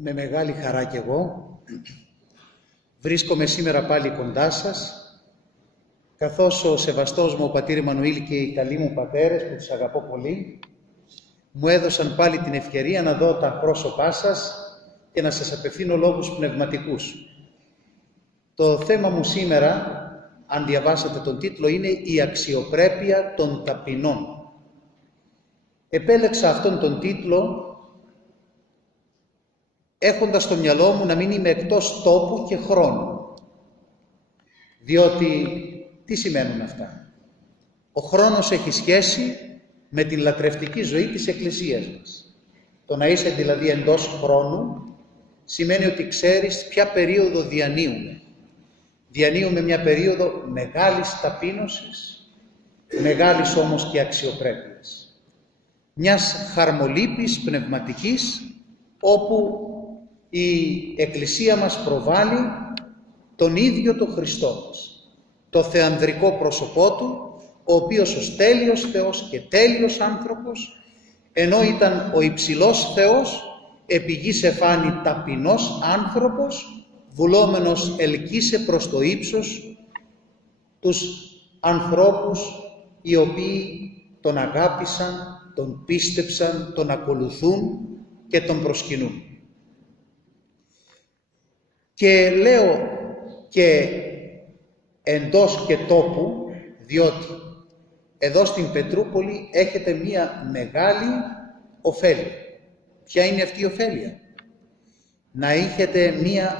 Με μεγάλη χαρά κι εγώ βρίσκομαι σήμερα πάλι κοντά σας, καθώς ο σεβαστός μου ο πατήρ Εμμανουήλ και οι καλοί μου πατέρες, που τους αγαπώ πολύ, μου έδωσαν πάλι την ευκαιρία να δω τα πρόσωπά σας και να σας απευθύνω λόγους πνευματικούς. Το θέμα μου σήμερα, αν διαβάσατε τον τίτλο, είναι «Η αξιοπρέπεια των ταπεινών». Επέλεξα αυτόν τον τίτλο έχοντας στο μυαλό μου να μην είμαι εκτός τόπου και χρόνου. Διότι, τι σημαίνουν αυτά? Ο χρόνος έχει σχέση με την λατρευτική ζωή της Εκκλησίας μας. Το να είσαι δηλαδή εντός χρόνου σημαίνει ότι ξέρεις ποια περίοδο διανύουμε. Διανύουμε μια περίοδο μεγάλης ταπείνωσης, μεγάλης όμως και αξιοπρέπειας. Μιας χαρμολύπης πνευματικής, όπου η Εκκλησία μας προβάλλει τον ίδιο τον Χριστό μας, το θεανδρικό πρόσωπό Του, ο οποίος ως τέλειος Θεός και τέλειος άνθρωπος, ενώ ήταν ο υψηλός Θεός, επί γης εφάνη ταπεινός άνθρωπος, βουλόμενος ελκύσε προς το ύψος τους ανθρώπους οι οποίοι τον αγάπησαν, τον πίστεψαν, τον ακολουθούν και τον προσκυνούν. Και λέω και εντός και τόπου, διότι εδώ στην Πετρούπολη έχετε μία μεγάλη ωφέλεια. Ποια είναι αυτή η ωφέλεια? Να έχετε μία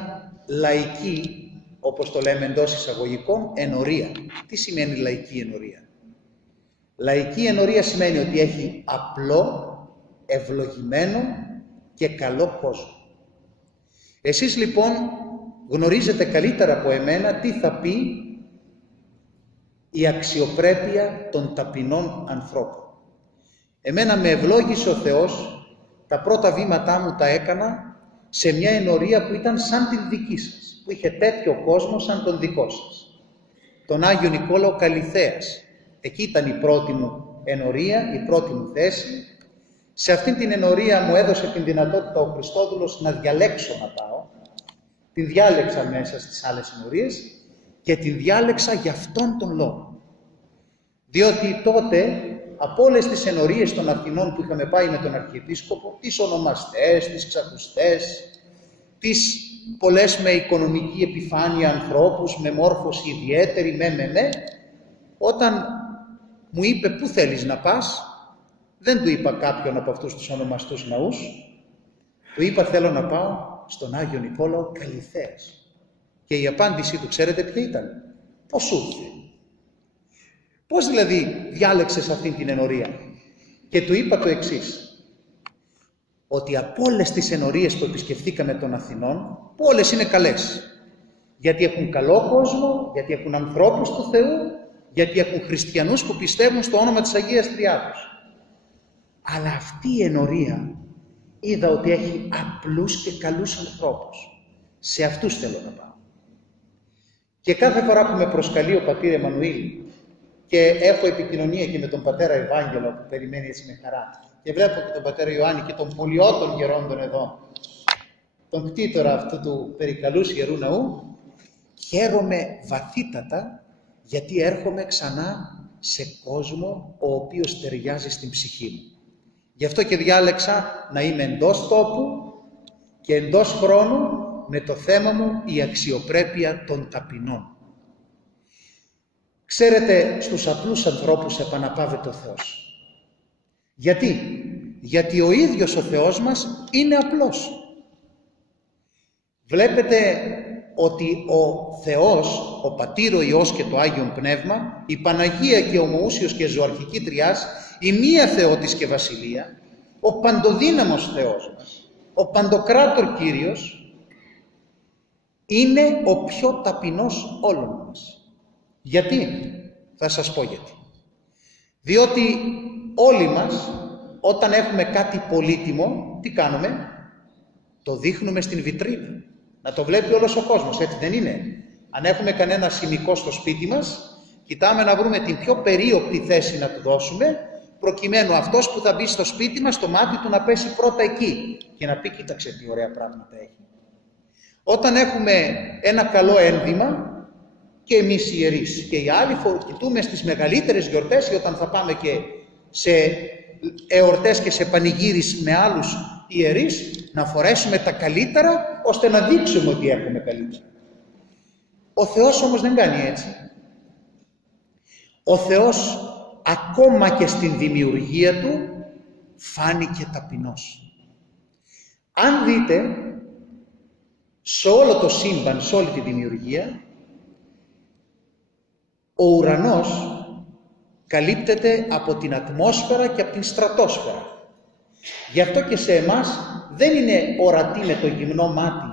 λαϊκή, όπως το λέμε εντός εισαγωγικών, ενορία. Τι σημαίνει λαϊκή ενορία? Λαϊκή ενορία σημαίνει ότι έχει απλό, ευλογημένο και καλό κόσμο. Εσείς λοιπόν γνωρίζετε καλύτερα από εμένα τι θα πει η αξιοπρέπεια των ταπεινών ανθρώπων. Εμένα με ευλόγησε ο Θεός, τα πρώτα βήματά μου τα έκανα σε μια ενορία που ήταν σαν την δική σας, που είχε τέτοιο κόσμο σαν τον δικό σας. Τον Άγιο Νικόλαο Καλυθέας. Εκεί ήταν η πρώτη μου ενορία, η πρώτη μου θέση. Σε αυτήν την ενορία μου έδωσε την δυνατότητα ο Χριστόδουλος να διαλέξω να πάω. Την διάλεξα μέσα στις άλλες ενορίες και την διάλεξα για αυτόν τον λόγο. Διότι τότε από όλες τις ενορίες των Αθηνών που είχαμε πάει με τον Αρχιεπίσκοπο, τις ονομαστές, τις ξακουστές, τις πολλές με οικονομική επιφάνεια ανθρώπους, με μόρφωση ιδιαίτερη, όταν μου είπε πού θέλεις να πας, δεν του είπα κάποιον από αυτούς τους ονομαστούς ναούς, του είπα θέλω να πάω στον Άγιο Νικόλαο Καλυθέας. Και η απάντησή του ξέρετε ποια ήταν? Πώς σου ήρθε? Πώς δηλαδή διάλεξες αυτήν την ενορία? Και του είπα το εξής, ότι από όλες τις ενορίες που επισκεφθήκαμε των Αθηνών, που όλες είναι καλές, γιατί έχουν καλό κόσμο, γιατί έχουν ανθρώπους του Θεού, γιατί έχουν χριστιανούς που πιστεύουν στο όνομα της Αγίας Τριάδος. Αλλά αυτή η ενορία είδα ότι έχει απλούς και καλούς ανθρώπους. Σε αυτούς θέλω να πάω. Και κάθε φορά που με προσκαλεί ο πατήρ Εμμανουήλ και έχω επικοινωνία και με τον πατέρα Ευάγγελο που περιμένει έτσι με χαρά, και βλέπω και τον πατέρα Ιωάννη και τον πολιότων γερόντων εδώ, τον κτήτορα αυτού του περικαλούς Ιερού Ναού, χαίρομαι βαθύτατα γιατί έρχομαι ξανά σε κόσμο ο οποίος ταιριάζει στην ψυχή μου. Γι' αυτό και διάλεξα να είμαι εντός τόπου και εντός χρόνου με το θέμα μου η αξιοπρέπεια των ταπεινών. Ξέρετε, στους απλούς ανθρώπους επαναπάβεται ο Θεός. Γιατί ο ίδιος ο Θεός μας είναι απλός. Βλέπετε ότι ο Θεός, ο Πατήρ, ο Υιός και το Άγιον Πνεύμα, η Παναγία και ο Ομοούσιος και Ζωαρχική Τριάς, η μία Θεότης και Βασιλεία, ο παντοδύναμος Θεός μας, ο Παντοκράτορ Κύριος, είναι ο πιο ταπεινός όλων μας. Γιατί? Θα σας πω γιατί. Διότι όλοι μας όταν έχουμε κάτι πολύτιμο, τι κάνουμε? Το δείχνουμε στην βιτρίνα. Να το βλέπει όλος ο κόσμος, έτσι δεν είναι? Αν έχουμε κανένα σημικό στο σπίτι μας, κοιτάμε να βρούμε την πιο περίοπτη θέση να του δώσουμε προκειμένου αυτός που θα μπει στο σπίτι μας, το μάτι του να πέσει πρώτα εκεί και να πει κοίταξε τι ωραία πράγματα έχει. Όταν έχουμε ένα καλό ένδυμα, και εμείς οι ιερείς και οι άλλοι κοιτούμε στις μεγαλύτερες γιορτές ή όταν θα πάμε και σε εορτές και σε πανηγύρις με άλλους ιερείς, να φορέσουμε τα καλύτερα ώστε να δείξουμε ότι έχουμε καλύτερα. Ο Θεός όμως δεν κάνει έτσι. Ο Θεός ακόμα και στην δημιουργία του φάνηκε ταπεινός. Αν δείτε σε όλο το σύμπαν, σε όλη τη δημιουργία, ο ουρανός καλύπτεται από την ατμόσφαιρα και από την στρατόσφαιρα. Γι' αυτό και σε εμάς δεν είναι ορατή με το γυμνό μάτι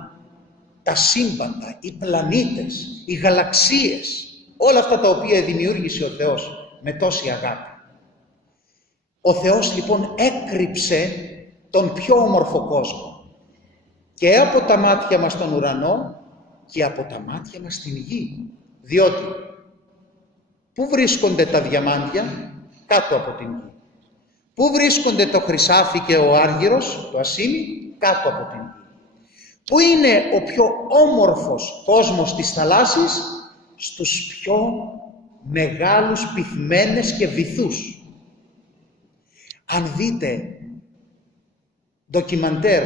τα σύμπαντα, οι πλανήτες, οι γαλαξίες, όλα αυτά τα οποία δημιούργησε ο Θεός με τόση αγάπη. Ο Θεός λοιπόν έκρυψε τον πιο όμορφο κόσμο και από τα μάτια μας στον ουρανό και από τα μάτια μας στην γη. Διότι πού βρίσκονται τα διαμάντια? Κάτω από την γη. Πού βρίσκονται το χρυσάφι και ο άργυρος, το ασίμι? Κάτω από την γη. Πού είναι ο πιο όμορφος κόσμος της θαλάσσης? Στους πιο μεγάλους πυθμένες και βυθούς. Αν δείτε ντοκιμαντέρ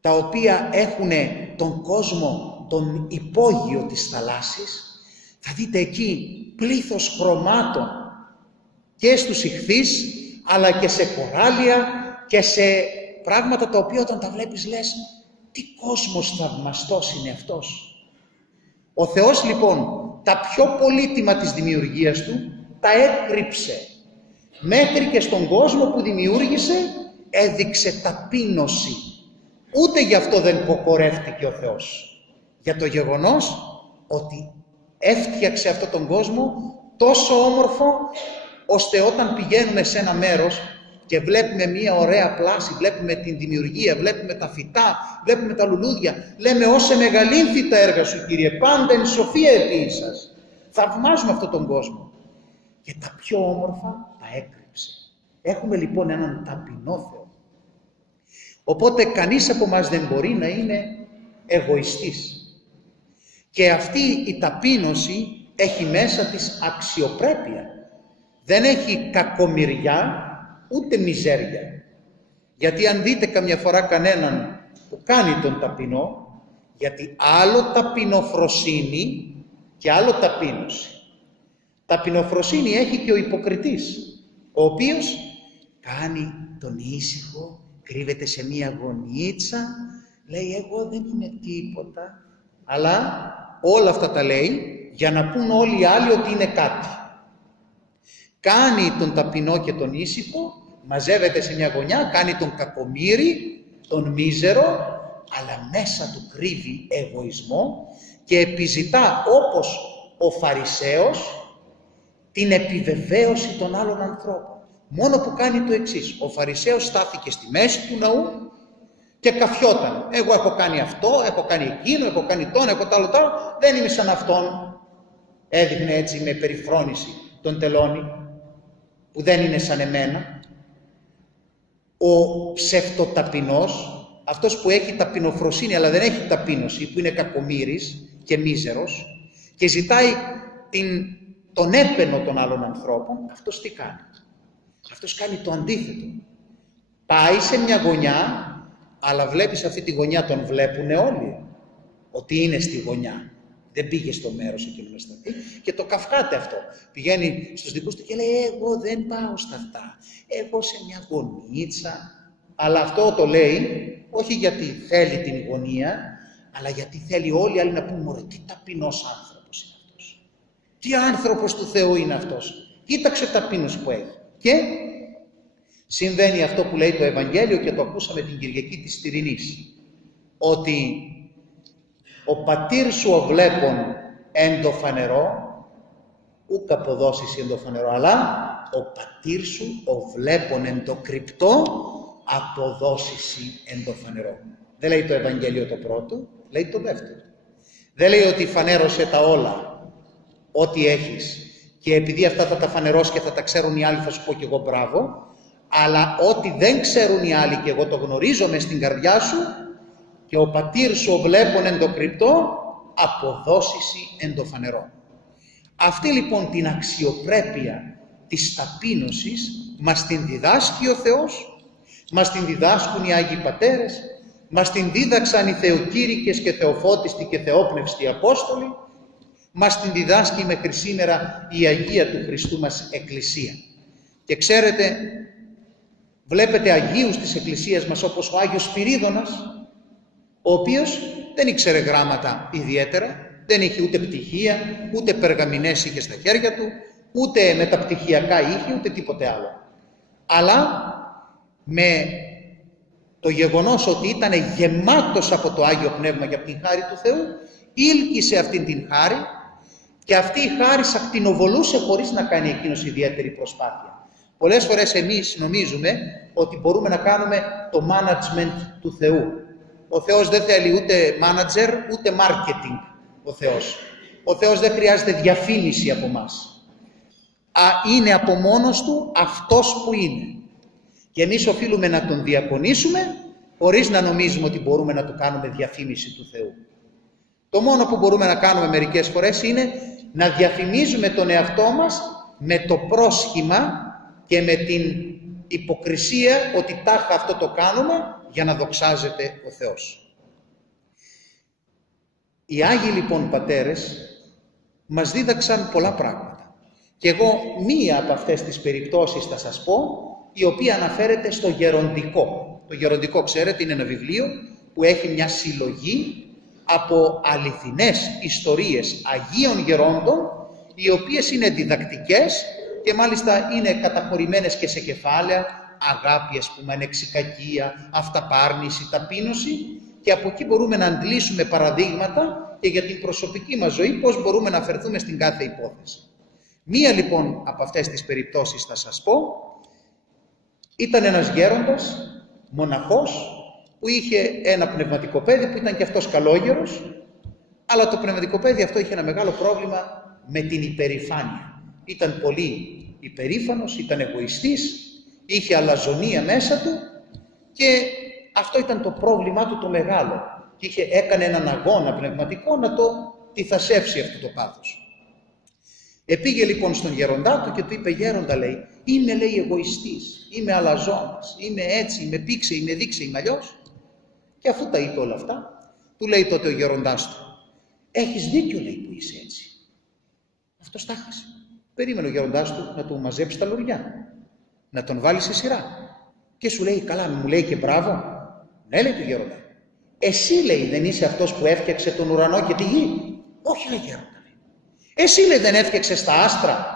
τα οποία έχουν τον κόσμο, τον υπόγειο της θαλάσσης, θα δείτε εκεί πλήθος χρωμάτων και στους ιχθύς, αλλά και σε κοράλια και σε πράγματα τα οποία όταν τα βλέπεις λες τι κόσμος θαυμαστός είναι αυτός. Ο Θεός λοιπόν τα πιο πολύτιμα της δημιουργίας του τα έκρυψε. Μέχρι και στον κόσμο που δημιούργησε έδειξε ταπείνωση. Ούτε γι' αυτό δεν κοκορεύτηκε ο Θεός. Για το γεγονός ότι έφτιαξε αυτόν τον κόσμο τόσο όμορφο, ώστε όταν πηγαίνουμε σε ένα μέρος και βλέπουμε μια ωραία πλάση, βλέπουμε την δημιουργία, βλέπουμε τα φυτά, βλέπουμε τα λουλούδια, λέμε όσε μεγαλύνθη τα έργα σου Κύριε, πάντα εν σοφία επίησας. Θαυμάζουμε αυτόν τον κόσμο. Και τα πιο όμορφα τα έκρυψε. Έχουμε λοιπόν έναν ταπεινό Θεό. Οπότε κανείς από μας δεν μπορεί να είναι εγωιστής. Και αυτή η ταπείνωση έχει μέσα της αξιοπρέπεια. Δεν έχει κακομοιριά, ούτε μιζέρια. Γιατί αν δείτε καμιά φορά κανέναν που κάνει τον ταπεινό, γιατί άλλο ταπεινοφροσύνη και άλλο ταπείνωση. Ταπεινοφροσύνη έχει και ο υποκριτής, ο οποίος κάνει τον ήσυχο, κρύβεται σε μία γωνίτσα, λέει εγώ δεν είμαι τίποτα, αλλά όλα αυτά τα λέει για να πούν όλοι οι άλλοι ότι είναι κάτι. Κάνει τον ταπεινό και τον ήσυχο, μαζεύεται σε μια γωνιά, κάνει τον κακομοίρη, τον μίζερο, αλλά μέσα του κρύβει εγωισμό και επιζητά όπως ο Φαρισαίος την επιβεβαίωση των άλλων ανθρώπων. Μόνο που κάνει το εξής. Ο Φαρισαίος στάθηκε στη μέση του ναού και καφιόταν. Εγώ έχω κάνει αυτό, έχω κάνει εκείνο, έχω κάνει τον, έχω τα άλλο, δεν είμαι σαν αυτόν. Έδειχνε έτσι με περιφρόνηση τον τελώνη, που δεν είναι σαν εμένα. Ο ψευτοταπεινός, αυτός που έχει ταπεινοφροσύνη αλλά δεν έχει ταπείνωση, που είναι κακομοίρης και μίζερος και ζητάει τον έπαινο των άλλων ανθρώπων, αυτός τι κάνει? Αυτός κάνει το αντίθετο. Πάει σε μια γωνιά, αλλά βλέπεις αυτή τη γωνιά, τον βλέπουν όλοι ότι είναι στη γωνιά. Δεν πήγε στο μέρος εκείνο να σταθεί και το καυχάται αυτό. Πηγαίνει στους δικούς του και λέει εγώ δεν πάω στα αυτά, εγώ σε μια γωνίτσα. Αλλά αυτό το λέει όχι γιατί θέλει την γωνία, αλλά γιατί θέλει όλοι οι άλλοι να πούν μωρέ τι ταπεινός άνθρωπος είναι αυτός. Τι άνθρωπος του Θεού είναι αυτός. Κοίταξε ταπείνος που έχει. Και συμβαίνει αυτό που λέει το Ευαγγέλιο και το ακούσαμε την Κυριακή της Τυρινής. Ότι ο πατήρ σου ο βλέπων εν το φανερό, ούκ αποδώσεις εν το φανερό, αλλά ο πατήρ σου ο βλέπων εν το κρυπτό, αποδώσεις εν το φανερό. Δεν λέει το Ευαγγέλιο το πρώτο, λέει το δεύτερο. Δεν λέει ότι φανέρωσε τα όλα, ό,τι έχεις, και επειδή αυτά θα τα φανερώσει και θα τα ξέρουν οι άλλοι θα σου πω και εγώ μπράβο, αλλά ό,τι δεν ξέρουν οι άλλοι και εγώ το γνωρίζω μες στην καρδιά σου και ο πατήρ σου ο βλέπων εν το κρυπτό, αποδώσιση εν το φανερό. Αυτή λοιπόν την αξιοπρέπεια της ταπείνωσης μας την διδάσκει ο Θεός, μας την διδάσκουν οι Άγιοι Πατέρες, μας την δίδαξαν οι Θεοκήρυκες και Θεοφώτιστοι και Θεόπνευστοι Απόστολοι, μας την διδάσκει μέχρι σήμερα η Αγία του Χριστού μας Εκκλησία. Και ξέρετε, βλέπετε Αγίους της Εκκλησίας μας όπως ο Άγιος Σπυρίδωνας, ο οποίος δεν ήξερε γράμματα ιδιαίτερα, δεν είχε ούτε πτυχία, ούτε περγαμηνές είχε στα χέρια του, ούτε μεταπτυχιακά είχε, ούτε τίποτε άλλο. Αλλά με το γεγονός ότι ήταν γεμάτος από το Άγιο Πνεύμα και από την χάρη του Θεού, ήλκησε αυτήν την χάρη και αυτή η χάρη ακτινοβολούσε χωρίς να κάνει εκείνος ιδιαίτερη προσπάθεια. Πολλές φορές εμείς νομίζουμε ότι μπορούμε να κάνουμε το management του Θεού. Ο Θεός δεν θέλει ούτε manager ούτε marketing. Ο Θεός δεν χρειάζεται διαφήμιση από μας. Είναι από μόνος του αυτός που είναι. Και εμείς οφείλουμε να τον διακονήσουμε χωρίς να νομίζουμε ότι μπορούμε να του κάνουμε διαφήμιση του Θεού. Το μόνο που μπορούμε να κάνουμε μερικές φορές είναι να διαφημίζουμε τον εαυτό μας με το πρόσχημα και με την υποκρισία ότι τάχα αυτό το κάνουμε για να δοξάζεται ο Θεός. Οι Άγιοι λοιπόν Πατέρες μας δίδαξαν πολλά πράγματα. Και εγώ μία από αυτές τις περιπτώσεις θα σας πω, η οποία αναφέρεται στο Γεροντικό. Το Γεροντικό, ξέρετε, είναι ένα βιβλίο που έχει μια συλλογή από αληθινές ιστορίες Αγίων Γερόντων, οι οποίες είναι διδακτικές και μάλιστα είναι καταχωρημένες και σε κεφάλαια, αγάπη, ας πούμε, ανεξικακία, αυταπάρνηση, ταπείνωση, και από εκεί μπορούμε να αντλήσουμε παραδείγματα και για την προσωπική μας ζωή πώς μπορούμε να φερθούμε στην κάθε υπόθεση. Μία λοιπόν από αυτές τις περιπτώσεις θα σας πω. Ήταν ένας γέροντας, μοναχός, που είχε ένα πνευματικό παιδί που ήταν και αυτός καλόγερος, αλλά το πνευματικό παιδί αυτό είχε ένα μεγάλο πρόβλημα με την υπερηφάνεια. Ήταν πολύ υπερήφανος, ήταν εγωιστής, είχε αλαζονία μέσα του και αυτό ήταν το πρόβλημά του το μεγάλο. Και έκανε έναν αγώνα πνευματικό να το τυθασεύσει αυτό το πάθος. Επήγε λοιπόν στον γέροντά του και του είπε: «Γέροντα», λέει, «είμαι, λέει, εγωιστής, είμαι αλαζόνας, είμαι έτσι, είμαι πήξε, είμαι δείξε, είμαι αλλιώς». Και αφού τα είπε όλα αυτά, του λέει τότε ο γέροντάς του: «Έχεις δίκιο», λέει, «που είσαι έτσι». Αυτός τα χάσε. Περίμενε ο γέροντάς του να του μαζέψει τα λουριά, να τον βάλει σε σειρά. Και σου λέει: «Καλά, μου λέει και μπράβο». «Ναι», λέει του γέροντα. «Εσύ», λέει, «δεν είσαι αυτός που έφτιαξε τον ουρανό και τη γη?» «Όχι», λέει, γέροντα. «Εσύ», λέει, «δεν έφτιαξες τα άστρα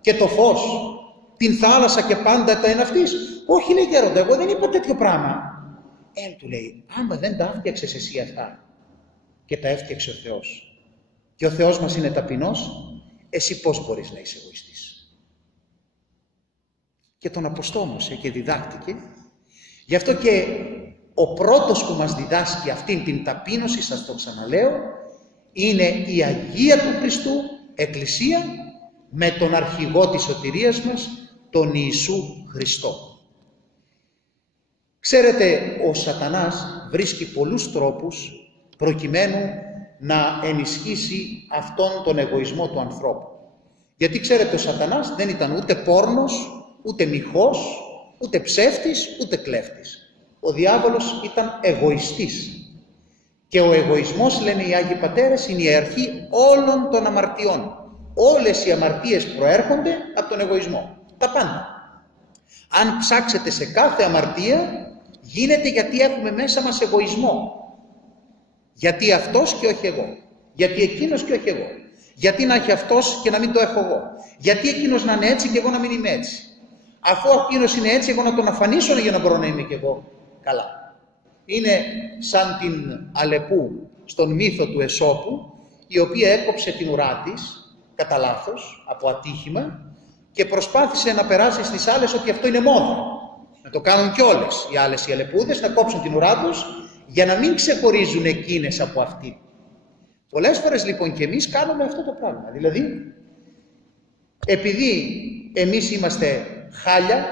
και το φως, την θάλασσα και πάντα τα εναυτής?» «Όχι», λέει, γέροντα, «εγώ δεν είπα τέτοιο πράγμα». Του λέει: «Άμα δεν τα έφτιαξες εσύ αυτά και τα έφτιαξε ο Θεός, και ο Θεός μας είναι ταπεινός, εσύ πώς μπορείς να είσαι εγωιστής?» Και τον αποστόμωσε και διδάχτηκε. Γι' αυτό και ο πρώτος που μας διδάσκει αυτήν την ταπείνωση, σας το ξαναλέω, είναι η Αγία του Χριστού Εκκλησία με τον αρχηγό της σωτηρίας μας, τον Ιησού Χριστό. Ξέρετε, ο Σατανάς βρίσκει πολλούς τρόπους προκειμένου να ενισχύσει αυτόν τον εγωισμό του ανθρώπου. Γιατί ξέρετε, ο Σατανάς δεν ήταν ούτε πόρνος, ούτε μοιχός, ούτε ψεύτης, ούτε κλέφτης. Ο διάβολος ήταν εγωιστής. Και ο εγωισμός, λένε οι Άγιοι Πατέρες, είναι η αρχή όλων των αμαρτιών. Όλες οι αμαρτίες προέρχονται από τον εγωισμό. Τα πάντα. Αν ψάξετε σε κάθε αμαρτία, γίνεται γιατί έχουμε μέσα μας εγωισμό. Γιατί αυτός και όχι εγώ. Γιατί εκείνος και όχι εγώ. Γιατί να έχει αυτός και να μην το έχω εγώ. Γιατί εκείνος να είναι έτσι και εγώ να μην είμαι έτσι. Αφού εκείνος είναι έτσι, εγώ να τον αφανίσω για να μπορώ να είμαι και εγώ καλά. Είναι σαν την Αλεπού στον μύθο του Αισόπου, η οποία έκοψε την ουρά της κατά λάθος, από ατύχημα, και προσπάθησε να περάσει στις άλλες ότι αυτό είναι μόδα. Να το κάνουν κι όλες οι άλλες οι Αλεπούδες, να κόψουν την ουρά τους για να μην ξεχωρίζουν εκείνες από αυτή. Πολλές φορές λοιπόν και εμείς κάνουμε αυτό το πράγμα. Δηλαδή επειδή εμείς είμαστε χάλια,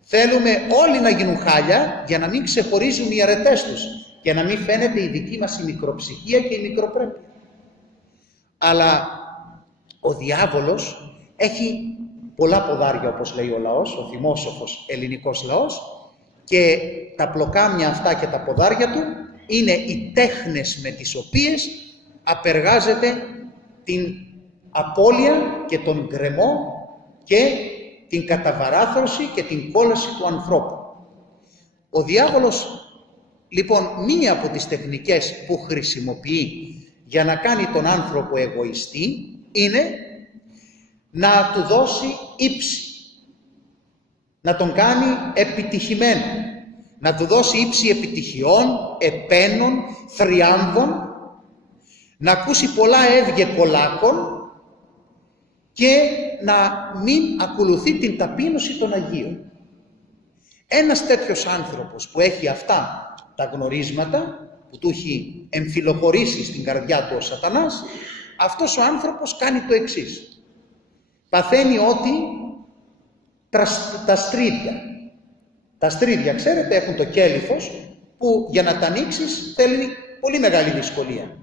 θέλουμε όλοι να γίνουν χάλια για να μην ξεχωρίζουν οι αρετές τους, για να μην φαίνεται η δική μας η μικροψυχία και η μικροπρέπεια. Αλλά ο διάβολος έχει πολλά ποδάρια, όπως λέει ο λαός, ο θυμόσοφος ελληνικός λαός, και τα πλοκάμια αυτά και τα ποδάρια του είναι οι τέχνες με τις οποίες απεργάζεται την απώλεια και τον γκρεμό και την καταβαράθρωση και την κόλαση του ανθρώπου. Ο διάβολος, λοιπόν, μία από τις τεχνικές που χρησιμοποιεί για να κάνει τον άνθρωπο εγωιστή είναι να του δώσει ύψη, να τον κάνει επιτυχημένο, να του δώσει ύψη επιτυχιών, επένων, θριάμβων, να ακούσει πολλά έβγε κολάκων και να μην ακολουθεί την ταπείνωση των Αγίων. Ένας τέτοιος άνθρωπος που έχει αυτά τα γνωρίσματα, που του έχει εμφυλοχωρήσει στην καρδιά του ο σατανάς, αυτός ο άνθρωπος κάνει το εξής. Παθαίνει ότι τα στρίδια. Τα στρίδια, ξέρετε, έχουν το κέλυφος που για να τα ανοίξεις θέλει πολύ μεγάλη δυσκολία.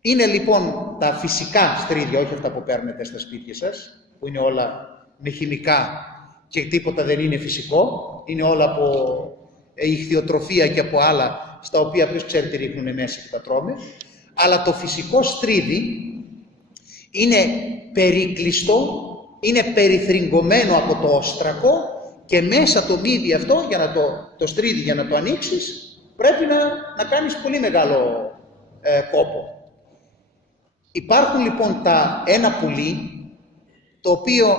Είναι λοιπόν τα φυσικά στρίδια, όχι αυτά που παίρνετε στα σπίτια σας, που είναι όλα με χημικά και τίποτα δεν είναι φυσικό, είναι όλα από ηχθειοτροφία και από άλλα, στα οποία ποιος ξέρει τι ρίχνουν μέσα και τα τρώμε. Αλλά το φυσικό στρίδι είναι περίκλειστο, είναι περιθριγγωμένο από το όστρακο και μέσα το μύδι αυτό, για να το στρίδι για να το ανοίξεις, πρέπει να κάνεις πολύ μεγάλο κόπο. Υπάρχουν λοιπόν ένα πουλί, το οποίο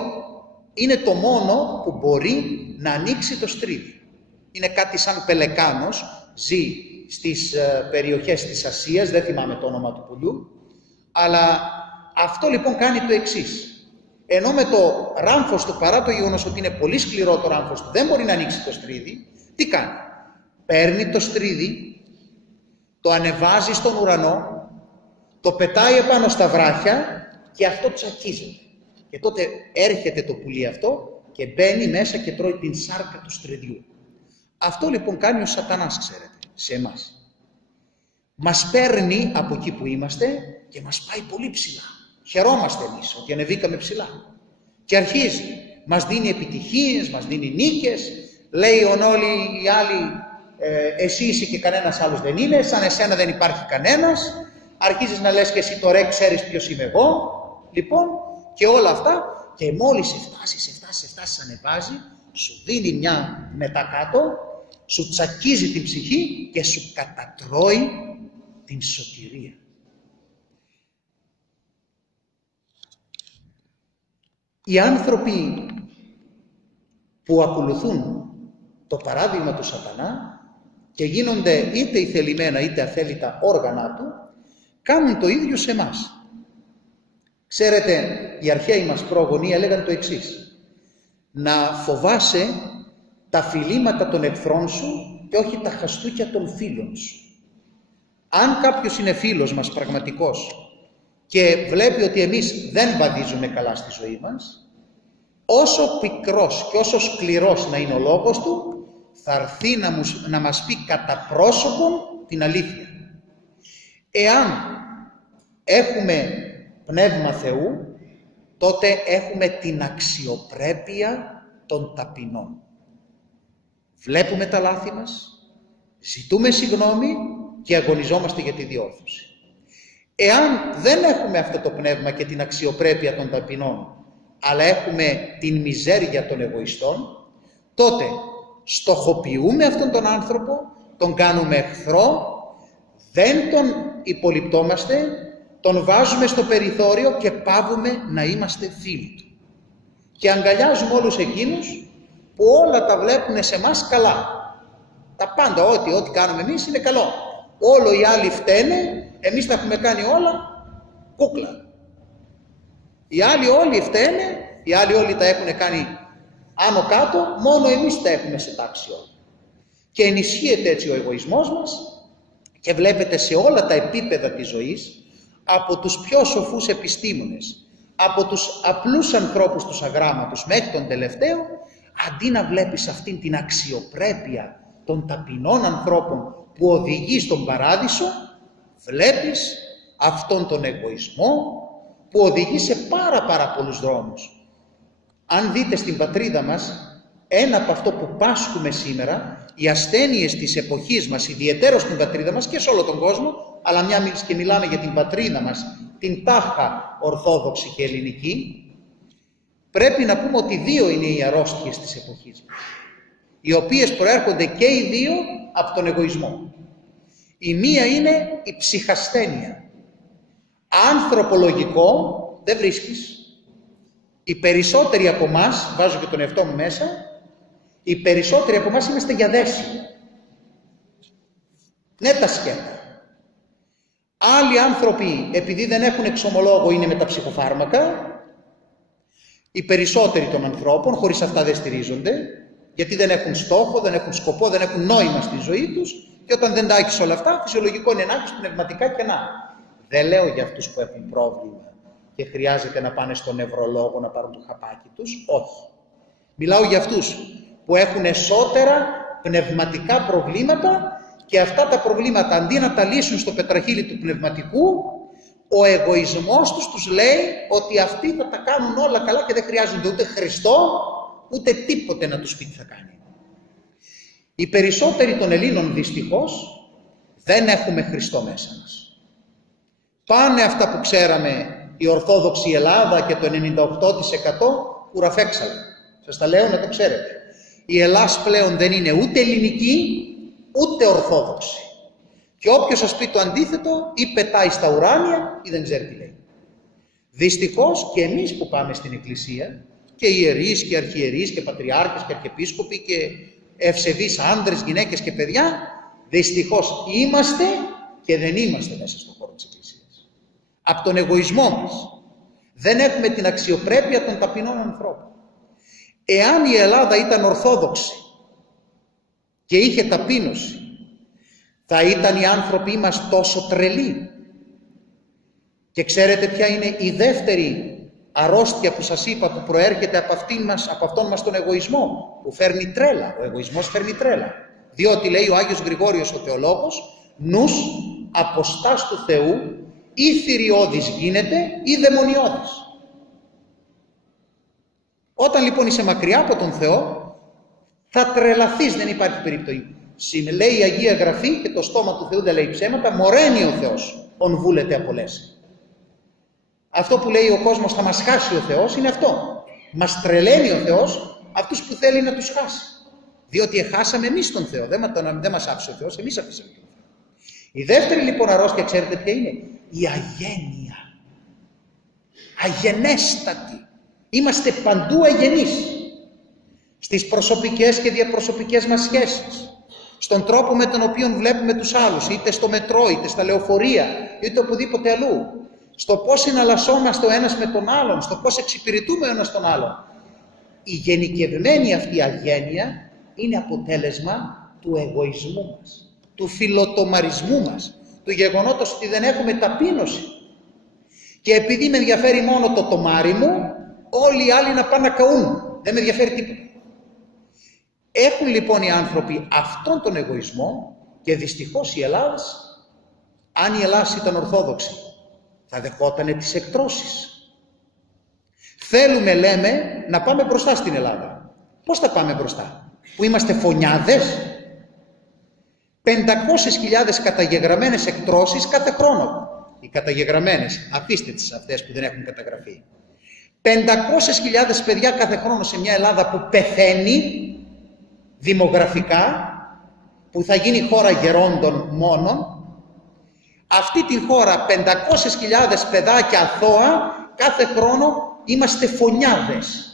είναι το μόνο που μπορεί να ανοίξει το στρίδι. Είναι κάτι σαν πελεκάνος, ζει στις περιοχές της Ασίας, δεν θυμάμαι το όνομα του πουλιού, αλλά αυτό λοιπόν κάνει το εξής. Ενώ με το ράμφος του, παρά το γεγονός ότι είναι πολύ σκληρό το ράμφος του, δεν μπορεί να ανοίξει το στρίδι, τι κάνει? Παίρνει το στρίδι, το ανεβάζει στον ουρανό, το πετάει επάνω στα βράχια και αυτό τσακίζεται. Και τότε έρχεται το πουλί αυτό και μπαίνει μέσα και τρώει την σάρκα του στριδιού. Αυτό λοιπόν κάνει ο σατανάς, ξέρετε, σε εμάς. Μας παίρνει από εκεί που είμαστε και μας πάει πολύ ψηλά. Χαιρόμαστε εμείς ότι ανεβήκαμε ψηλά. Και αρχίζει, μας δίνει επιτυχίες, μας δίνει νίκες, λέει όλοι οι άλλοι εσύ είσαι και κανένας άλλος δεν είναι, σαν εσένα δεν υπάρχει κανένας. Αρχίζεις να λες και εσύ τώρα ξέρεις ποιος είμαι εγώ, λοιπόν, και όλα αυτά, και μόλις φτάσεις, ανεβάζει, σου δίνει μια μετακάτω, σου τσακίζει την ψυχή και σου κατατρώει την σωτηρία. Οι άνθρωποι που ακολουθούν το παράδειγμα του σατανά και γίνονται είτε ηθελημένα είτε αθέλητα όργανα του, κάνουν το ίδιο σε εμάς. Ξέρετε, οι αρχαίοι μας πρόγονοι έλεγαν το εξής: να φοβάσαι τα φιλήματα των εχθρών σου και όχι τα χαστούκια των φίλων σου. Αν κάποιος είναι φίλος μας πραγματικός και βλέπει ότι εμείς δεν βαδίζουμε καλά στη ζωή μας, όσο πικρός και όσο σκληρός να είναι ο λόγος του, θα έρθει να μας πει κατά πρόσωπον την αλήθεια. Εάν έχουμε πνεύμα Θεού, τότε έχουμε την αξιοπρέπεια των ταπεινών. Βλέπουμε τα λάθη μας, ζητούμε συγγνώμη και αγωνιζόμαστε για τη διόρθωση. Εάν δεν έχουμε αυτό το πνεύμα και την αξιοπρέπεια των ταπεινών, αλλά έχουμε την μιζέρια των εγωιστών, τότε στοχοποιούμε αυτόν τον άνθρωπο, τον κάνουμε εχθρό, δεν τον υπολοιπτόμαστε, τον βάζουμε στο περιθώριο και πάβουμε να είμαστε φίλοι του. Και αγκαλιάζουμε όλους εκείνους που όλα τα βλέπουν σε εμάς καλά. Τα πάντα, ό,τι κάνουμε εμείς είναι καλό. Όλο οι άλλοι φταίνε, εμείς τα έχουμε κάνει όλα κούκλα. Οι άλλοι όλοι φταίνε, οι άλλοι όλοι τα έχουν κάνει άνω κάτω, μόνο εμείς τα έχουμε σε τάξη όλα. Και ενισχύεται έτσι ο εγωισμός μας και βλέπετε σε όλα τα επίπεδα της ζωής, από τους πιο σοφούς επιστήμονες από τους απλούς ανθρώπους τους αγράμματους μέχρι τον τελευταίο, αντί να βλέπεις αυτήν την αξιοπρέπεια των ταπεινών ανθρώπων που οδηγεί στον παράδεισο, βλέπεις αυτόν τον εγωισμό που οδηγεί σε πάρα πολλούς δρόμους. Αν δείτε στην πατρίδα μας, ένα από αυτό που πάσχουμε σήμερα, οι ασθένειες της εποχής μας, ιδιαιτέρως στην πατρίδα μας και σε όλο τον κόσμο, αλλά μια και μιλάμε για την πατρίδα μας, την τάχα ορθόδοξη και ελληνική, πρέπει να πούμε ότι δύο είναι οι αρρώστιες της εποχής μας, οι οποίες προέρχονται και οι δύο από τον εγωισμό. Η μία είναι η ψυχασθένεια. Ανθρωπολογικό δεν βρίσκεις. Οι περισσότεροι από εμάς, βάζω και τον εαυτό μου μέσα, οι περισσότεροι από εμάς είμαστε για δέσιμο. Ναι, τα σκέτα. Άλλοι άνθρωποι, επειδή δεν έχουν εξομολόγο, είναι με τα ψυχοφάρμακα. Οι περισσότεροι των ανθρώπων, χωρίς αυτά δεν στηρίζονται, γιατί δεν έχουν στόχο, δεν έχουν σκοπό, δεν έχουν νόημα στη ζωή τους, και όταν δεν τα έχεις όλα αυτά, φυσιολογικό είναι να έχεις πνευματικά κενά. Δεν λέω για αυτούς που έχουν πρόβλημα και χρειάζεται να πάνε στον νευρολόγο να πάρουν το χαπάκι τους. Όχι. Μιλάω για αυτούς που έχουν εσώτερα πνευματικά προβλήματα και αυτά τα προβλήματα αντί να τα λύσουν στο πετραχύλι του πνευματικού, ο εγωισμός τους λέει ότι αυτοί θα τα κάνουν όλα καλά και δεν χρειάζονται ούτε Χριστό, ούτε τίποτε να τους πει τι θα κάνει. Οι περισσότεροι των Ελλήνων δυστυχώς δεν έχουμε Χριστό μέσα μας. Πάνε αυτά που ξέραμε η Ορθόδοξη Ελλάδα και το 98% κουραφέξαλα. Σας τα λέω να το ξέρετε. Η Ελλάς πλέον δεν είναι ούτε ελληνική ούτε ορθόδοξη. Και όποιος σας πει το αντίθετο ή πετάει στα ουράνια ή δεν ξέρει τι λέει. Δυστυχώς και εμείς που πάμε στην Εκκλησία, και ιερείς και αρχιερείς και πατριάρχες και αρχιεπίσκοποι και ευσεβείς άντρες, γυναίκες και παιδιά, δυστυχώς είμαστε και δεν είμαστε μέσα στον χώρο της Εκκλησίας. Από τον εγωισμό μας. Δεν έχουμε την αξιοπρέπεια των ταπεινών ανθρώπων. Εάν η Ελλάδα ήταν ορθόδοξη και είχε ταπείνωση, θα ήταν οι άνθρωποι μας τόσο τρελοί. Και ξέρετε ποια είναι η δεύτερη αρρώστια που σας είπα που προέρχεται από αυτόν μας τον εγωισμό, που φέρνει τρέλα. Ο εγωισμός φέρνει τρέλα. Διότι λέει ο Άγιος Γρηγόριος ο Θεολόγος, νους αποστάς του Θεού ή θηριώδης γίνεται ή δαιμονιώδης. Όταν λοιπόν είσαι μακριά από τον Θεό, θα τρελαθείς, δεν υπάρχει περίπτωση. Λέει η Αγία Γραφή και το στόμα του Θεού δεν λέει ψέματα, μοραίνει ο Θεός, ον βούλεται απολέσει. Αυτό που λέει ο κόσμος θα μας χάσει ο Θεός είναι αυτό. Μας τρελαίνει ο Θεός αυτούς που θέλει να τους χάσει. Διότι εχάσαμε εμείς τον Θεό, δεν μας άφησε ο Θεός, εμείς αφήσαμε τον Θεό. Η δεύτερη λοιπόν αρρώστια, ξέρετε ποια είναι? Η αγένεια. Αγενέστατη. Είμαστε παντού αγενείς. Στις προσωπικές και διαπροσωπικές μας σχέσεις. Στον τρόπο με τον οποίο βλέπουμε τους άλλους, είτε στο μετρό, είτε στα λεωφορεία, είτε οπουδήποτε αλλού. Στο πώς συναλλασσόμαστε ο ένας με τον άλλον, στο πώς εξυπηρετούμε ο ένας τον άλλον. Η γενικευμένη αυτή αγένεια είναι αποτέλεσμα του εγωισμού μας, του φιλοτομαρισμού μας, του γεγονότος ότι δεν έχουμε ταπείνωση. Και επειδή με ενδιαφέρει μόνο το τομάρι μου, όλοι οι άλλοι να πάνε να καούν. Δεν με ενδιαφέρει τίποτα. Έχουν λοιπόν οι άνθρωποι αυτόν τον εγωισμό και δυστυχώς η Ελλάδα, αν η Ελλάδα ήταν ορθόδοξη, θα δεχότανε τις εκτρώσεις. Θέλουμε, λέμε, να πάμε μπροστά στην Ελλάδα. Πώς θα πάμε μπροστά? Που είμαστε φωνιάδες? 500.000 καταγεγραμμένες εκτρώσεις κάθε χρόνο. Οι καταγεγραμμένες, αφήστε τις αυτές που δεν έχουν καταγραφεί. 500.000 παιδιά κάθε χρόνο σε μια Ελλάδα που πεθαίνει δημογραφικά, που θα γίνει χώρα γερόντων μόνον. Αυτή την χώρα 500.000 παιδάκια αθώα κάθε χρόνο είμαστε φωνιάδες.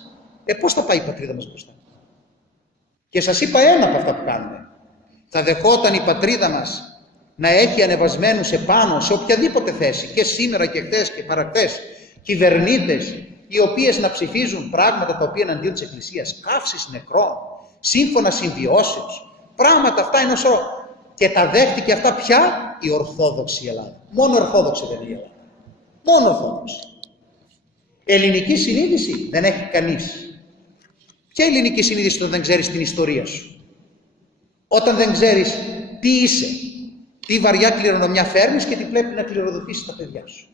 Πώς θα πάει η πατρίδα μας μπροστά? Και σας είπα ένα από αυτά που κάνουμε. Θα δεχόταν η πατρίδα μας να έχει ανεβασμένους επάνω σε οποιαδήποτε θέση, και σήμερα και χθες και παραχθές, κυβερνήτες οι οποίες να ψηφίζουν πράγματα τα οποία εναντίον της Εκκλησίας, καύσεις νεκρών, σύμφωνα συμβιώσεως, πράγματα αυτά είναι όσο. Και τα δέχτηκε αυτά πια η Ορθόδοξη Ελλάδα. Μόνο Ορθόδοξη δεν είναι η Ελλάδα. Μόνο Ορθόδοξη. Ελληνική συνείδηση δεν έχει κανείς. Ποια ελληνική συνείδηση όταν δεν ξέρεις την ιστορία σου? Όταν δεν ξέρεις τι είσαι, τι βαριά κληρονομιά φέρνεις και τι πρέπει να κληροδοτήσεις τα παιδιά σου.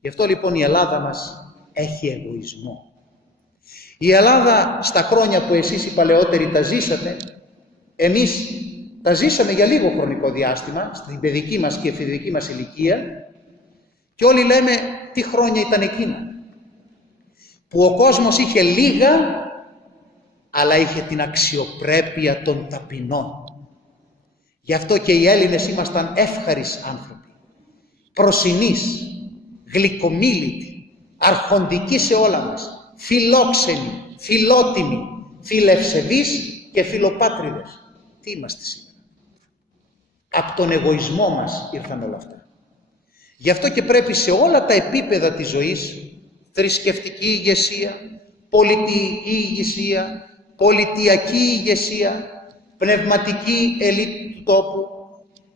Γι' αυτό λοιπόν η Ελλάδα μας έχει εγωισμό. Η Ελλάδα στα χρόνια που εσείς οι παλαιότεροι τα ζήσατε, εμείς τα ζήσαμε για λίγο χρονικό διάστημα, στην παιδική μας και εφηβική μας ηλικία, και όλοι λέμε τι χρόνια ήταν εκείνα, που ο κόσμος είχε λίγα, αλλά είχε την αξιοπρέπεια των ταπεινών. Γι' αυτό και οι Έλληνες ήμασταν εύχαρις άνθρωποι, προσινείς, γλυκομίλητοι, αρχοντικοί σε όλα μας, φιλόξενοι, φιλότιμοι, φιλευσεβείς και φιλοπάτριδες. Τι είμαστε σήμερα? Από τον εγωισμό μας ήρθαν όλα αυτά. Γι' αυτό και πρέπει σε όλα τα επίπεδα της ζωής, θρησκευτική ηγεσία, πολιτική ηγεσία, πολιτιακή ηγεσία, πνευματική ελίτ του τόπου,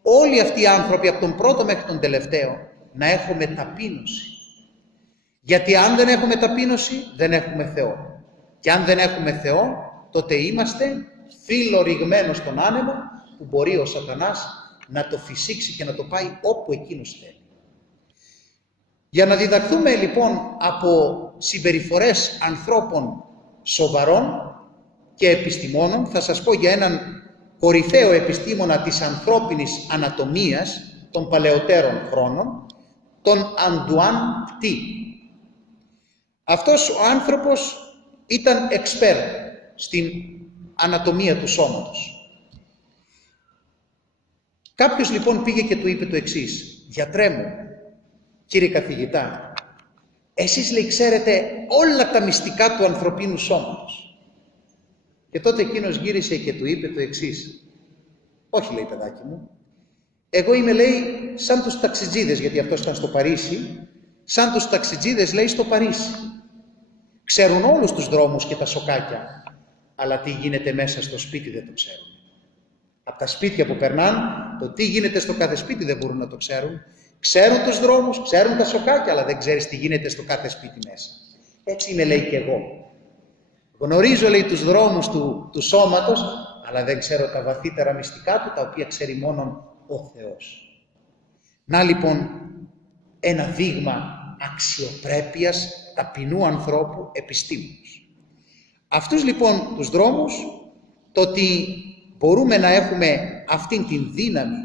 όλοι αυτοί οι άνθρωποι από τον πρώτο μέχρι τον τελευταίο να έχουμε ταπείνωση. Γιατί αν δεν έχουμε ταπείνωση δεν έχουμε Θεό. Και αν δεν έχουμε Θεό τότε είμαστε φύλλο ρηγμένο στον άνεμο που μπορεί ο σατανάς να το φυσήξει και να το πάει όπου εκείνος θέλει. Για να διδαχθούμε λοιπόν από συμπεριφορές ανθρώπων σοβαρών και επιστημόνων, θα σας πω για έναν κορυφαίο επιστήμονα της ανθρώπινης ανατομίας των παλαιότερων χρόνων, τον Αντουάν Πτή. Αυτός ο άνθρωπος ήταν εξπέρ στην ανατομία του σώματος. Κάποιος λοιπόν πήγε και του είπε το εξής: «Γιατρέ μου, κύριε καθηγητά, εσείς λέει ξέρετε όλα τα μυστικά του ανθρωπίνου σώματος». Και τότε εκείνος γύρισε και του είπε το εξής: «Όχι, λέει, παιδάκι μου, εγώ είμαι, λέει, σαν τους ταξιτζίδες», γιατί αυτός ήταν στο Παρίσι, «σαν τους ταξιτζίδες, λέει, στο Παρίσι. Ξέρουν όλους τους δρόμους και τα σοκάκια, αλλά τι γίνεται μέσα στο σπίτι δεν το ξέρουν. Από τα σπίτια που περνάνε, το τι γίνεται στο κάθε σπίτι δεν μπορούν να το ξέρουν. Ξέρουν τους δρόμους, ξέρουν τα σοκάκια, αλλά δεν ξέρεις τι γίνεται στο κάθε σπίτι μέσα. Έτσι είμαι, λέει, και εγώ. Γνωρίζω, λέει, τους δρόμους του σώματος, αλλά δεν ξέρω τα βαθύτερα μυστικά του, τα οποία ξέρει μόνον ο Θεός». Να λοιπόν ένα δείγμα αξιοπρέπειας ταπεινού ανθρώπου επιστήμονος. Αυτούς λοιπόν τους δρόμους, το ότι μπορούμε να έχουμε αυτήν την δύναμη,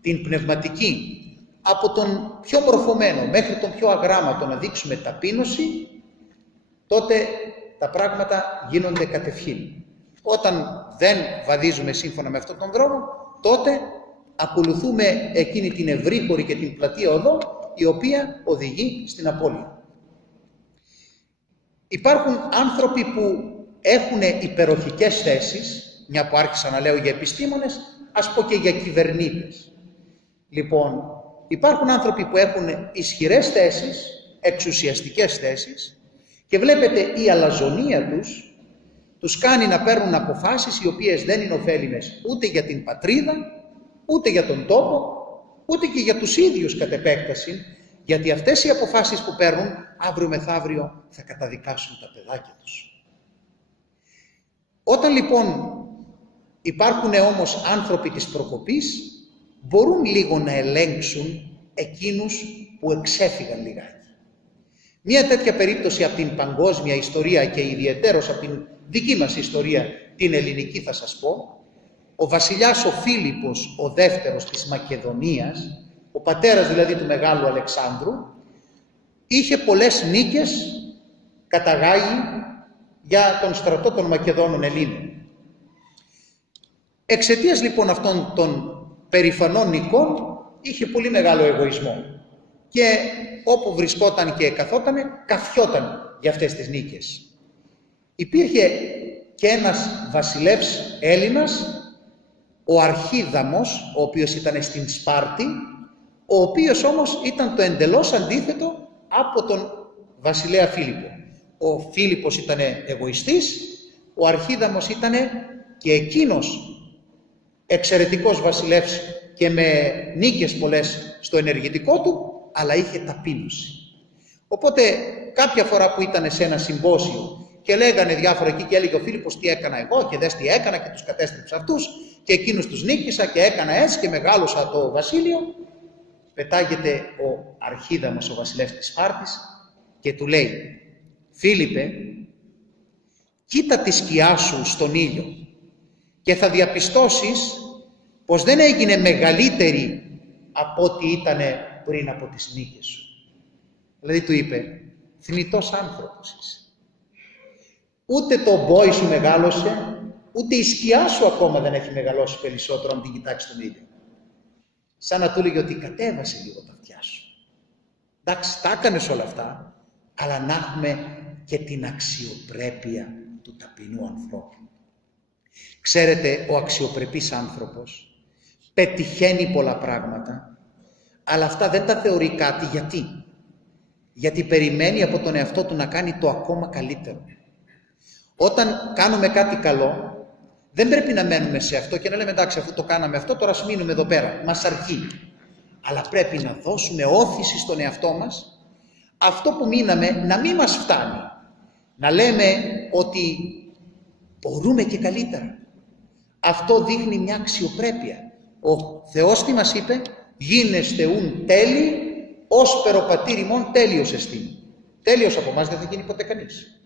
την πνευματική, από τον πιο μορφωμένο μέχρι τον πιο αγράμματο να δείξουμε ταπείνωση, τότε τα πράγματα γίνονται κατευχήν. Όταν δεν βαδίζουμε σύμφωνα με αυτόν τον δρόμο, τότε ακολουθούμε εκείνη την ευρύχωρη και την πλατεία οδό, η οποία οδηγεί στην απώλεια. Υπάρχουν άνθρωποι που έχουν υπεροχικές θέσεις, μια που άρχισα να λέω για επιστήμονες, ας πω και για κυβερνήτες. Λοιπόν, υπάρχουν άνθρωποι που έχουν ισχυρές θέσεις, εξουσιαστικές θέσεις, και βλέπετε η αλαζονία τους κάνει να παίρνουν αποφάσεις οι οποίες δεν είναι ωφέλιμες ούτε για την πατρίδα, ούτε για τον τόπο, ούτε και για τους ίδιους κατ' επέκταση, γιατί αυτές οι αποφάσεις που παίρνουν αύριο μεθαύριο θα καταδικάσουν τα παιδάκια τους. Όταν λοιπόν υπάρχουν όμως άνθρωποι της προκοπής, μπορούν λίγο να ελέγξουν εκείνους που εξέφυγαν λιγάκι. Μία τέτοια περίπτωση από την παγκόσμια ιστορία και ιδιαιτέρως από την δική μας ιστορία, την ελληνική, θα σας πω. Ο βασιλιάς ο Φίλιππος ο δεύτερος της Μακεδονίας, ο πατέρας δηλαδή του Μεγάλου Αλεξάνδρου, είχε πολλές νίκες καταγάγει για τον στρατό των Μακεδόνων Ελλήνων. Εξαιτίας λοιπόν αυτών των περηφανών νικών είχε πολύ μεγάλο εγωισμό και όπου βρισκόταν και καθότανε καφιόταν για αυτές τις νίκες. Υπήρχε και ένας βασιλεύς Έλληνας, ο Αρχίδαμος, ο οποίος ήταν στην Σπάρτη, ο οποίος όμως ήταν το εντελώς αντίθετο από τον βασιλέα Φίλιππο. Ο Φίλιππος ήταν εγωιστής, ο Αρχίδαμος ήταν και εκείνος εξαιρετικός βασιλεύς και με νίκες πολλές στο ενεργητικό του, αλλά είχε ταπείνωση. Οπότε κάποια φορά που ήταν σε ένα συμπόσιο και λέγανε διάφορα εκεί και έλεγε ο Φίλιππος τι έκανα εγώ και δες τι έκανα και τους κατέστρεψα αυτούς και εκείνους τους νίκησα και έκανα έτσι και μεγάλωσα το βασίλειο, πετάγεται ο Αρχίδαμος, ο βασιλεύς της Σπάρτης και του λέει, Φίλιππε, κοίτα τη σκιά σου στον ήλιο και θα διαπιστώσεις πως δεν έγινε μεγαλύτερη από ό,τι ήταν πριν από τις νίκες σου. Δηλαδή του είπε, θνητός άνθρωπος είσαι. Ούτε το μπόι σου μεγάλωσε, ούτε η σκιά σου ακόμα δεν έχει μεγαλώσει περισσότερο αν την κοιτάξει τον ήλιο. Σαν να του έλεγε ότι κατέβασε λίγο τα αυτιά σου. Εντάξει, τα έκανες όλα αυτά, αλλά να έχουμε και την αξιοπρέπεια του ταπεινού ανθρώπου. Ξέρετε, ο αξιοπρεπής άνθρωπος πετυχαίνει πολλά πράγματα, αλλά αυτά δεν τα θεωρεί κάτι. Γιατί? Γιατί περιμένει από τον εαυτό του να κάνει το ακόμα καλύτερο. Όταν κάνουμε κάτι καλό, δεν πρέπει να μένουμε σε αυτό και να λέμε εντάξει, αφού το κάναμε αυτό, τώρα ας μείνουμε εδώ πέρα. Μας αρκεί. Αλλά πρέπει να δώσουμε όθηση στον εαυτό μας, αυτό που μείναμε να μην μας φτάνει. Να λέμε ότι μπορούμε και καλύτερα. Αυτό δείχνει μια αξιοπρέπεια. Ο Θεός τι μας είπε? Γίνεστε ουν τέλειοι, όσπερ ο πατήρ ημών τέλειος εστίν. Τέλειος από εμάς δεν θα γίνει ποτέ κανείς.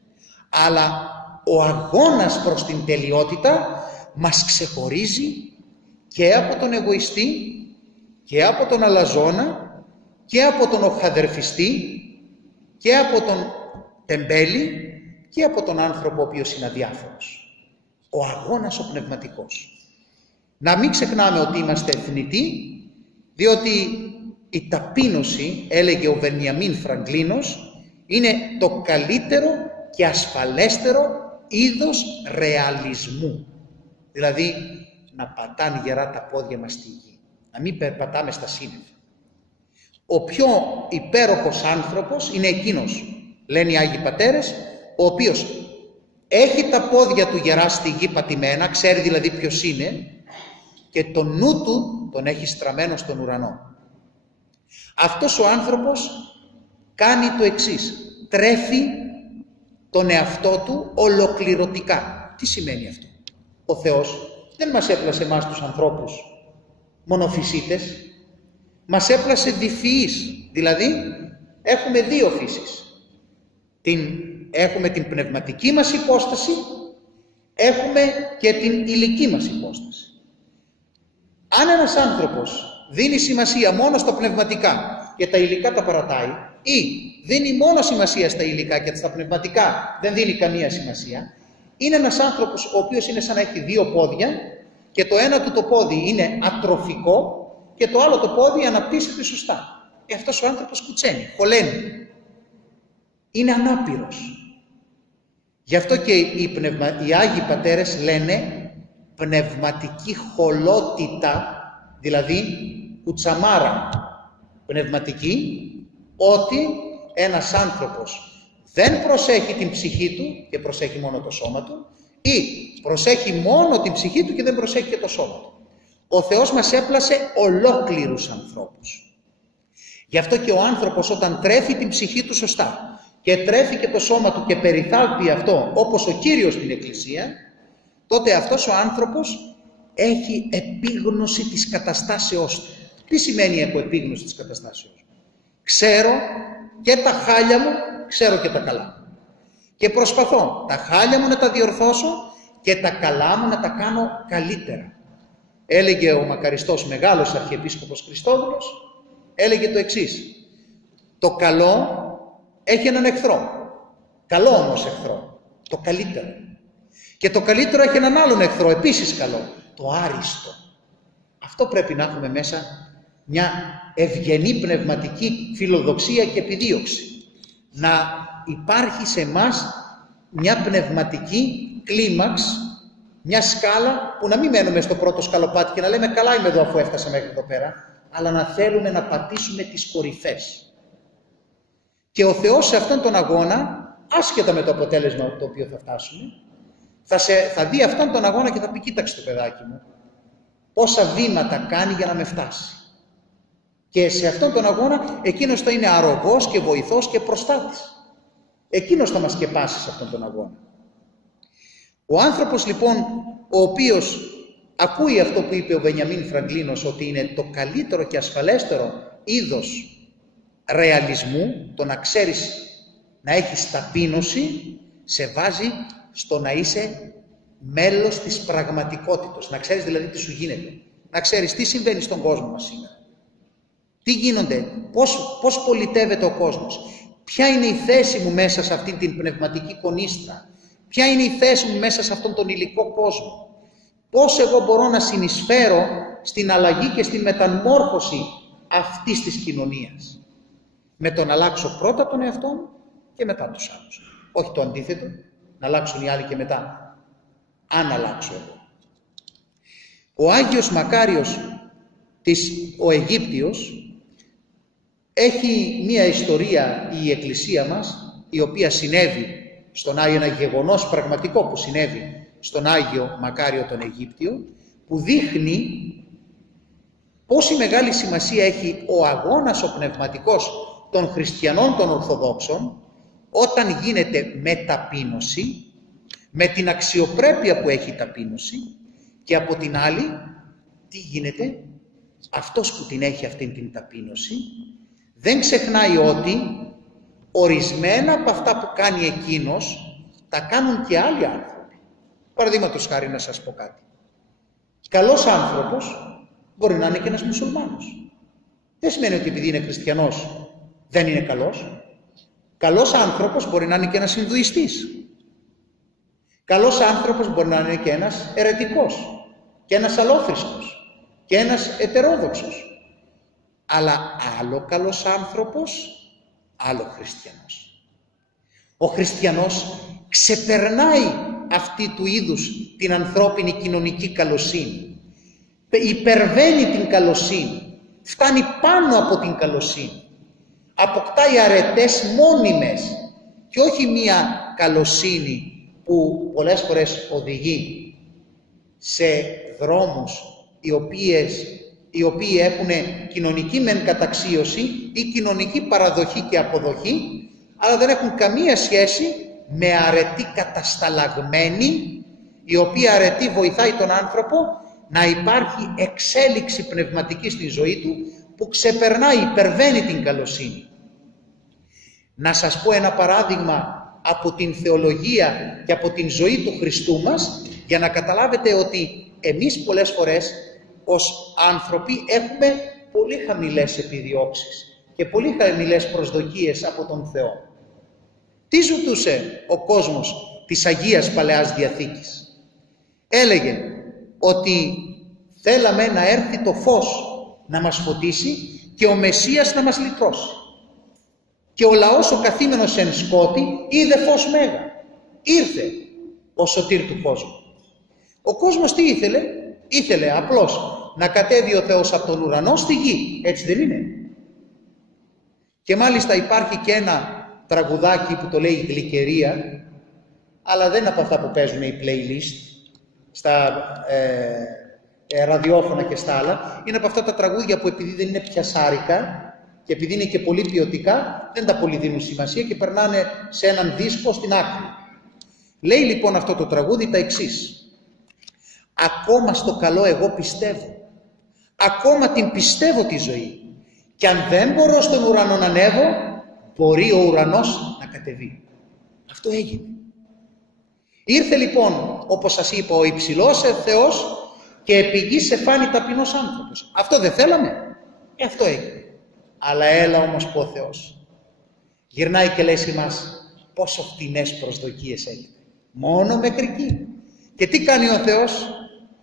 Αλλά ο αγώνας προς την τελειότητα μας ξεχωρίζει και από τον εγωιστή και από τον αλαζόνα και από τον οχαδερφιστή και από τον τεμπέλη και από τον άνθρωπο ο οποίος είναι αδιάφορος. Ο αγώνας ο πνευματικός. Να μην ξεχνάμε ότι είμαστε θνητοί, διότι η ταπείνωση, έλεγε ο Βενιαμίν Φραγκλίνος, είναι το καλύτερο και ασφαλέστερο είδος ρεαλισμού. Δηλαδή, να πατάνε γερά τα πόδια μας στη γη, να μην περπατάμε στα σύννεφα. Ο πιο υπέροχος άνθρωπος είναι εκείνος, λένε οι Άγιοι Πατέρες, ο οποίος έχει τα πόδια του γερά στη γη πατημένα, ξέρει δηλαδή ποιος είναι, και το νου του τον έχει στραμμένο στον ουρανό. Αυτός ο άνθρωπος κάνει το εξής, τρέφει τον εαυτό του ολοκληρωτικά. Τι σημαίνει αυτό? Ο Θεός δεν μας έπλασε εμάς τους ανθρώπους μονοφυσίτες, μας έπλασε διφυείς, δηλαδή έχουμε δύο φύσεις. Έχουμε την πνευματική μας υπόσταση, έχουμε και την υλική μας υπόσταση. Αν ένας άνθρωπος δίνει σημασία μόνο στα πνευματικά και τα υλικά τα παρατάει, ή δίνει μόνο σημασία στα υλικά και στα πνευματικά δεν δίνει καμία σημασία, είναι ένας άνθρωπος ο οποίος είναι σαν να έχει δύο πόδια και το ένα του το πόδι είναι ατροφικό και το άλλο το πόδι αναπτύσσεται σωστά. Αυτός ο άνθρωπος κουτσένει, χωλαίνει. Είναι ανάπηρος. Γι' αυτό και οι Άγιοι Πατέρες λένε πνευματική χολότητα, δηλαδή κουτσαμάρα πνευματική, ότι ένας άνθρωπος δεν προσέχει την ψυχή του και προσέχει μόνο το σώμα του, ή προσέχει μόνο την ψυχή του και δεν προσέχει και το σώμα του. Ο Θεός μας έπλασε ολόκληρους ανθρώπους. Γι' αυτό και ο άνθρωπος όταν τρέφει την ψυχή του σωστά και τρέφει και το σώμα του και περιθάλπει αυτό όπως ο Κύριος στην Εκκλησία, τότε αυτός ο άνθρωπος έχει επίγνωση της καταστάσεώς του. Τι σημαίνει έχω επίγνωση της καταστάσεώς του? Ξέρω και τα χάλια μου, ξέρω και τα καλά μου. Και προσπαθώ τα χάλια μου να τα διορθώσω και τα καλά μου να τα κάνω καλύτερα. Έλεγε ο μακαριστός μεγάλος Αρχιεπίσκοπος Χριστόδουλος, έλεγε το εξής: το καλό έχει έναν εχθρό, καλό όμως εχθρό, το καλύτερο. Και το καλύτερο έχει έναν άλλον εχθρό, επίσης καλό, το άριστο. Αυτό πρέπει να έχουμε μέσα, μια ευγενή πνευματική φιλοδοξία και επιδίωξη. Να υπάρχει σε μας μια πνευματική κλίμαξ, μια σκάλα που να μην μένουμε στο πρώτο σκαλοπάτι και να λέμε καλά είμαι εδώ αφού έφτασα μέχρι εδώ πέρα, αλλά να θέλουμε να πατήσουμε τις κορυφές. Και ο Θεός σε αυτόν τον αγώνα, άσχετα με το αποτέλεσμα το οποίο θα φτάσουμε, θα δει αυτόν τον αγώνα και θα πει κοίταξε το παιδάκι μου, πόσα βήματα κάνει για να με φτάσει. Και σε αυτόν τον αγώνα εκείνος θα είναι αρρωγός και βοηθός και προστάτης. Εκείνος θα μας σκεπάσει σε αυτόν τον αγώνα. Ο άνθρωπος λοιπόν, ο οποίος ακούει αυτό που είπε ο Μπενιαμίν Φραγκλίνος, ότι είναι το καλύτερο και ασφαλέστερο είδος ρεαλισμού, το να ξέρεις να έχεις ταπείνωση, σε βάζει στο να είσαι μέλος της πραγματικότητας. Να ξέρεις δηλαδή τι σου γίνεται. Να ξέρεις τι συμβαίνει στον κόσμο μας σήμερα. Τι γίνονται, πώς πολιτεύεται ο κόσμος. Ποια είναι η θέση μου μέσα σε αυτήν την πνευματική κονίστρα. Ποια είναι η θέση μου μέσα σε αυτόν τον υλικό κόσμο. Πώς εγώ μπορώ να συνεισφέρω στην αλλαγή και στην μεταμόρφωση αυτής της κοινωνίας. Με το να αλλάξω πρώτα τον εαυτό μου και μετά τους άλλους. Όχι το αντίθετο, να αλλάξουν οι άλλοι και μετά. Αν αλλάξω εγώ. Ο Άγιος Μακάριος ο Αιγύπτιος έχει μία ιστορία η Εκκλησία μας, η οποία συνέβη στον Άγιο, ένα γεγονός πραγματικό που συνέβη στον Άγιο Μακάριο τον Αιγύπτιο, που δείχνει πόση μεγάλη σημασία έχει ο αγώνας ο πνευματικός των χριστιανών των Ορθοδόξων, όταν γίνεται με ταπείνωση, με την αξιοπρέπεια που έχει η ταπείνωση, και από την άλλη τι γίνεται, αυτός που την έχει αυτήν την ταπείνωση δεν ξεχνάει ότι ορισμένα από αυτά που κάνει εκείνος τα κάνουν και άλλοι άνθρωποι. Παραδείγματος χάρη να σας πω κάτι. Καλός άνθρωπος μπορεί να είναι και ένας μουσουλμάνος. Δεν σημαίνει ότι επειδή είναι χριστιανός δεν είναι καλός. Καλός άνθρωπος μπορεί να είναι και ένας Ινδουιστής. Καλός άνθρωπος μπορεί να είναι και ένας αιρετικός και ένας αλόθρησκος και ένας ετερόδοξος. Αλλά άλλο καλός άνθρωπος, άλλο χριστιανός. Ο χριστιανός ξεπερνάει αυτή του είδους την ανθρώπινη κοινωνική καλοσύνη. Υπερβαίνει την καλοσύνη. Φτάνει πάνω από την καλοσύνη. Αποκτάει αρετές μόνιμες και όχι μία καλοσύνη που πολλές φορές οδηγεί σε δρόμους οι οποίοι έχουν κοινωνική μεν καταξίωση ή κοινωνική παραδοχή και αποδοχή, αλλά δεν έχουν καμία σχέση με αρετή κατασταλαγμένη, η οποία αρετή βοηθάει τον άνθρωπο να υπάρχει εξέλιξη πνευματική στη ζωή του, που ξεπερνάει, υπερβαίνει την καλοσύνη. Να σας πω ένα παράδειγμα από την θεολογία και από την ζωή του Χριστού μας, για να καταλάβετε ότι εμείς πολλές φορές ως άνθρωποι έχουμε πολύ χαμηλές επιδιώξεις και πολύ χαμηλές προσδοκίες από τον Θεό. Τι ζητούσε ο κόσμος της Αγίας Παλαιάς Διαθήκης? Έλεγε ότι θέλαμε να έρθει το φως να μας φωτίσει και ο Μεσσίας να μας λυτρώσει. Και ο λαός ο καθήμενος εν σκότη είδε φως μέγα. Ήρθε ο σωτήρ του κόσμου. Ο κόσμος τι ήθελε? Ήθελε απλώς να κατέβει ο Θεός από τον ουρανό στη γη. Έτσι δεν είναι? Και μάλιστα υπάρχει και ένα τραγουδάκι που το λέει Γλυκερία, αλλά δεν είναι από αυτά που παίζουν οι playlist στα ραδιόφωνα και στα άλλα. Είναι από αυτά τα τραγούδια που επειδή δεν είναι πιασάρικα και επειδή είναι και πολύ ποιοτικά, δεν τα πολύ δίνουν σημασία και περνάνε σε έναν δίσκο στην άκρη. Λέει λοιπόν αυτό το τραγούδι τα εξής: ακόμα στο καλό εγώ πιστεύω, ακόμα την πιστεύω τη ζωή, και αν δεν μπορώ στον ουρανό να ανέβω, μπορεί ο ουρανός να κατεβεί. Αυτό έγινε. Ήρθε λοιπόν, όπως σας είπα, ο υψηλός Θεός και επί γης εφάνη ταπεινός άνθρωπος. Αυτό δεν θέλαμε? Αυτό έγινε. Αλλά έλα όμως που ο Θεός γυρνάει και λέει σε εμάς, πόσο φτηνές προσδοκίες έχετε. Μόνο μέχρι εκεί. Και τι κάνει ο Θεός?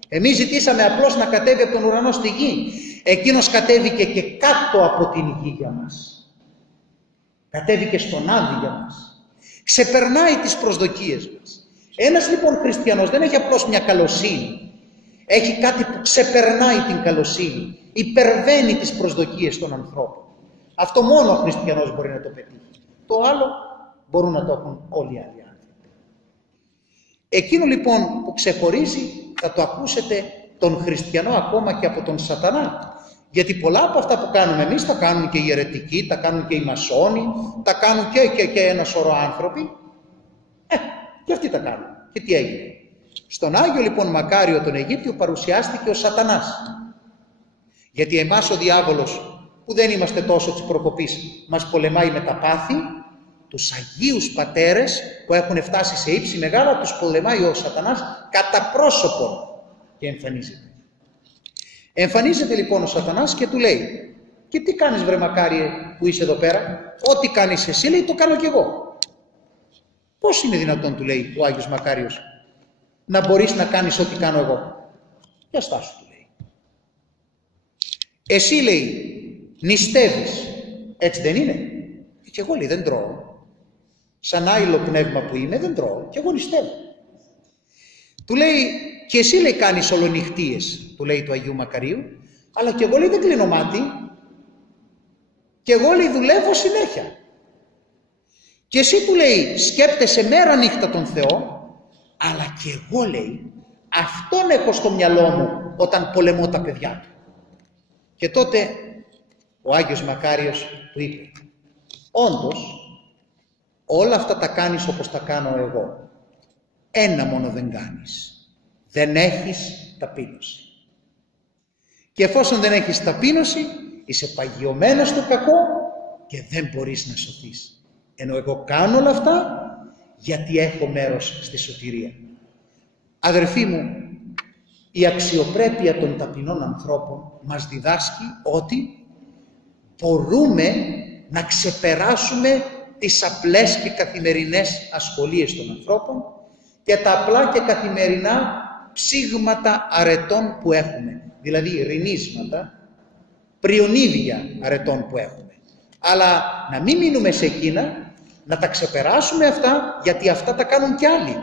Εμείς ζητήσαμε απλώς να κατέβει από τον ουρανό στη γη. Εκείνος κατέβηκε και κάτω από την γη για μας. Κατέβηκε στον Άδη για μας. Ξεπερνάει τις προσδοκίες μας. Ένας λοιπόν χριστιανός δεν έχει απλώς μια καλοσύνη. Έχει κάτι που ξεπερνάει την καλοσύνη. Υπερβαίνει τις προσδοκίες των ανθρώπων. Αυτό μόνο ο χριστιανός μπορεί να το πετύχει. Το άλλο μπορούν να το έχουν όλοι οι άλλοι άνθρωποι. Εκείνο λοιπόν που ξεχωρίζει, θα το ακούσετε τον χριστιανό ακόμα και από τον σατανά. Γιατί πολλά από αυτά που κάνουμε εμείς τα κάνουν και οι αιρετικοί, τα κάνουν και οι μασόνοι, τα κάνουν και ένα σωρό άνθρωποι. Και αυτοί τα κάνουν. Και τι έγινε? Στον Άγιο λοιπόν Μακάριο τον Αιγύπτιο παρουσιάστηκε ο Σατανάς. Γιατί εμάς ο διάβολος, που δεν είμαστε τόσο της προκοπής, μας πολεμάει με τα πάθη. Τους Αγίους Πατέρες που έχουν φτάσει σε ύψη μεγάλα τους πολεμάει ο Σατανάς κατά πρόσωπον και εμφανίζεται. Εμφανίζεται λοιπόν ο Σατανάς και του λέει: και τι κάνεις βρε Μακάριε που είσαι εδώ πέρα? Ό,τι κάνεις εσύ, λέει, το κάνω κι εγώ. Πώς είναι δυνατόν, του λέει ο Άγιος Μακάριος, να μπορείς να κάνεις ό,τι κάνω εγώ? Για στάσου, του λέει. Εσύ, λέει, νηστεύεις, έτσι δεν είναι? Και εγώ, λέει, δεν τρώω. Σαν άειλο πνεύμα που είμαι, δεν τρώω και εγώ νηστεύω. Του λέει: και εσύ, λέει, κάνεις ολονυχτίες, του λέει του Αγίου Μακαρίου, αλλά και εγώ, λέει, δεν κλείνω μάτι. Και εγώ, λέει, δουλεύω συνέχεια. Και εσύ, του λέει, σκέπτεσαι μέρα νύχτα τον Θεό, αλλά και εγώ, λέει, αυτόν έχω στο μυαλό μου όταν πολεμώ τα παιδιά του. Και τότε ο Άγιος Μακάριος του είπε: όντως, όλα αυτά τα κάνεις όπως τα κάνω εγώ. Ένα μόνο δεν κάνεις. Δεν έχεις ταπείνωση. Και εφόσον δεν έχεις ταπείνωση, είσαι παγιωμένος στο κακό και δεν μπορείς να σωθείς. Ενώ εγώ κάνω όλα αυτά γιατί έχω μέρος στη σωτηρία. Αδερφοί μου, η αξιοπρέπεια των ταπεινών ανθρώπων μας διδάσκει ότι μπορούμε να ξεπεράσουμε τις απλές και καθημερινές ασχολίες των ανθρώπων και τα απλά και καθημερινά ψήγματα αρετών που έχουμε. Δηλαδή ρινίσματα, πριονίδια αρετών που έχουμε. Αλλά να μην μείνουμε σε εκείνα, να τα ξεπεράσουμε αυτά, γιατί αυτά τα κάνουν κι άλλοι.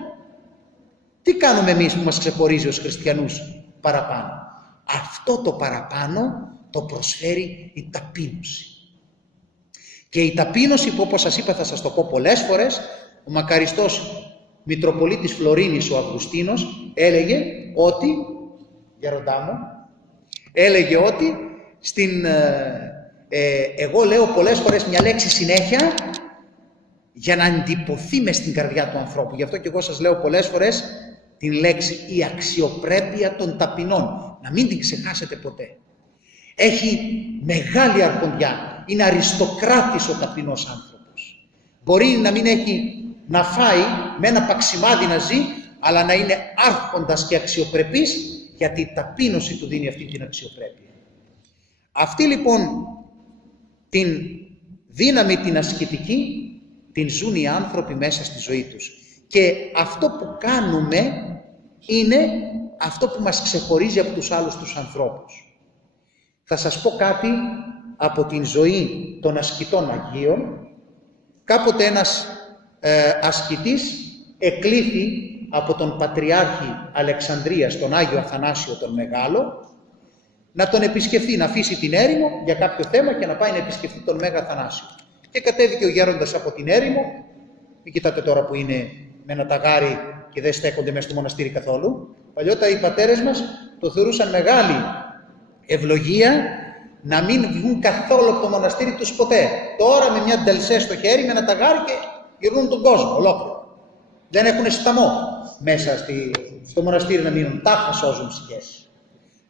Τι κάνουμε εμείς που μας ξεχωρίζει ως χριστιανούς παραπάνω? Αυτό το παραπάνω το προσφέρει η ταπείνωση. Και η ταπείνωση που, όπως σας είπα, θα σας το πω πολλές φορές, ο μακαριστός Μητροπολίτης Φλωρίνης ο Αυγουστίνος έλεγε ότι, γέροντά μου, έλεγε ότι εγώ λέω πολλές φορές μια λέξη συνέχεια για να εντυπωθεί μες στην καρδιά του ανθρώπου. Γι' αυτό και εγώ σας λέω πολλές φορές την λέξη η αξιοπρέπεια των ταπεινών. Να μην την ξεχάσετε ποτέ. Έχει μεγάλη αρχοντιά. Είναι αριστοκράτης ο ταπεινός άνθρωπος. Μπορεί να μην έχει να φάει, με ένα παξιμάδι να ζει, αλλά να είναι άρχοντας και αξιοπρεπής, γιατί η ταπείνωση του δίνει αυτή την αξιοπρέπεια. Αυτή λοιπόν την δύναμη την ασκητική την ζουν οι άνθρωποι μέσα στη ζωή τους. Και αυτό που κάνουμε είναι αυτό που μας ξεχωρίζει από τους άλλους τους ανθρώπους. Θα σας πω κάτι από την ζωή των ασκητών Αγίων. Κάποτε ένας ασκητής εκλήθη από τον Πατριάρχη Αλεξανδρίας, τον Άγιο Αθανάσιο τον Μεγάλο, να τον επισκεφθεί, να αφήσει την έρημο για κάποιο θέμα και να πάει να επισκεφθεί τον Μέγα Αθανάσιο. Και κατέβηκε ο γέροντας από την έρημο, μην κοιτάτε τώρα που είναι με ένα ταγάρι και δεν στέκονται μέσα στο μοναστήρι καθόλου. Παλιότερα οι πατέρες μας το θεωρούσαν μεγάλη ευλογία να μην βγουν καθόλου από το μοναστήρι τους ποτέ. Τώρα με μια ντελσέ στο χέρι, με ένα ταγάρι και γυρνούν τον κόσμο ολόκληρο. Δεν έχουν σταμό μέσα στο μοναστήρι να μείνουν, τάχα σώζουν ψυχές.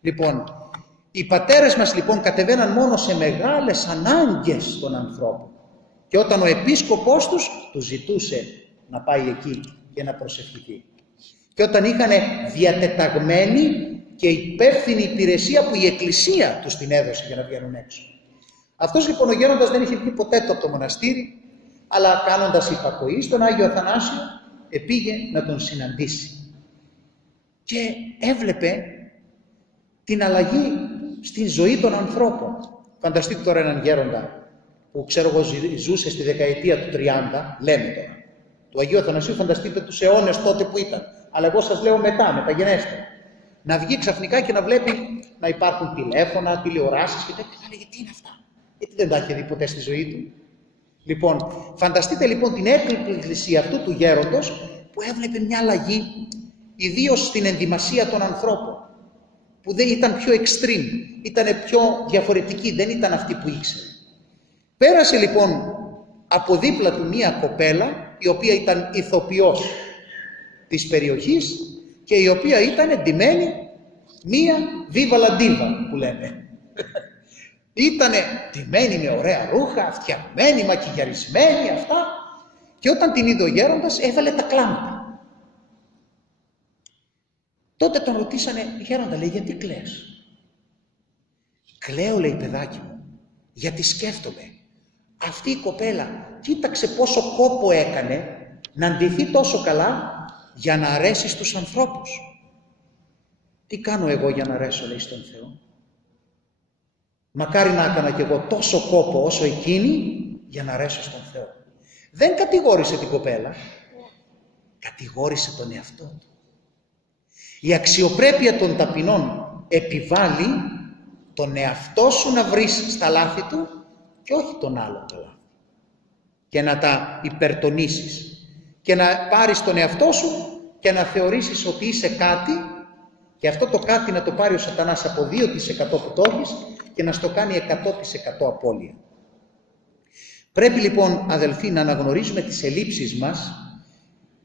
Λοιπόν, οι πατέρες μας λοιπόν κατεβαίναν μόνο σε μεγάλες ανάγκες των ανθρώπων. Και όταν ο επίσκοπός τους ζητούσε να πάει εκεί και να προσευχηθεί. Και όταν είχαν διατεταγμένη και υπεύθυνη υπηρεσία που η Εκκλησία τους την έδωσε για να βγαίνουν έξω. Αυτός λοιπόν ο γέροντας δεν είχε βγει ποτέ από το μοναστήρι, αλλά κάνοντας υπακοή στον Άγιο Αθανάσιο, επήγε να τον συναντήσει. Και έβλεπε την αλλαγή στην ζωή των ανθρώπων. Φανταστείτε τώρα έναν γέροντα που ξέρω εγώ ζούσε στη δεκαετία του 30, λέμε τώρα, του Αγίου Αθανασίου, φανταστείτε τους αιώνες τότε που ήταν. Αλλά εγώ σας λέω μετά, μεταγενέστερα. Να βγει ξαφνικά και να βλέπει να υπάρχουν τηλέφωνα, τηλεοράσεις και τέτοια. Θα λέγει τι είναι αυτά, γιατί δεν τα είχε δει ποτέ στη ζωή του. Λοιπόν, φανταστείτε λοιπόν την έκπληξη αυτού του γέροντος που έβλεπε μια αλλαγή, ιδίως στην ενδυμασία των ανθρώπων. Που που δεν ήταν πιο extreme, ήταν πιο διαφορετική, δεν ήταν αυτή που ήξερε. Πέρασε λοιπόν από δίπλα του μία κοπέλα, η οποία ήταν ηθοποιός της περιοχής και η οποία ήταν εντυμένη μία Viva la Diva που λέμε. Ήτανε ντυμένη με ωραία ρούχα, φτιαγμένη, μακιγιαρισμένη, αυτά, και όταν την είδε ο γέροντας έβαλε τα κλάματα. Τότε τον ρωτήσανε, γέροντα, λέει, γιατί κλαις? Κλαίω, λέει, παιδάκι μου, γιατί σκέφτομαι, αυτή η κοπέλα κοίταξε πόσο κόπο έκανε να ντυθεί τόσο καλά για να αρέσει στους ανθρώπους. Τι κάνω εγώ για να αρέσω, λέει, στον Θεό? Μακάρι να έκανα κι εγώ τόσο κόπο όσο εκείνη για να αρέσω στον Θεό. Δεν κατηγόρησε την κοπέλα, κατηγόρησε τον εαυτό του. Η αξιοπρέπεια των ταπεινών επιβάλλει τον εαυτό σου να βρεις στα λάθη του και όχι τον άλλον τα λάθη. Και να τα υπερτονίσεις και να πάρεις τον εαυτό σου και να θεωρήσεις ότι είσαι κάτι, και αυτό το κάτι να το πάρει ο σατανάς από 2% που το έχεις και να στο κάνει 100% απώλεια. Πρέπει λοιπόν, αδελφοί, να αναγνωρίζουμε τις ελλείψεις μας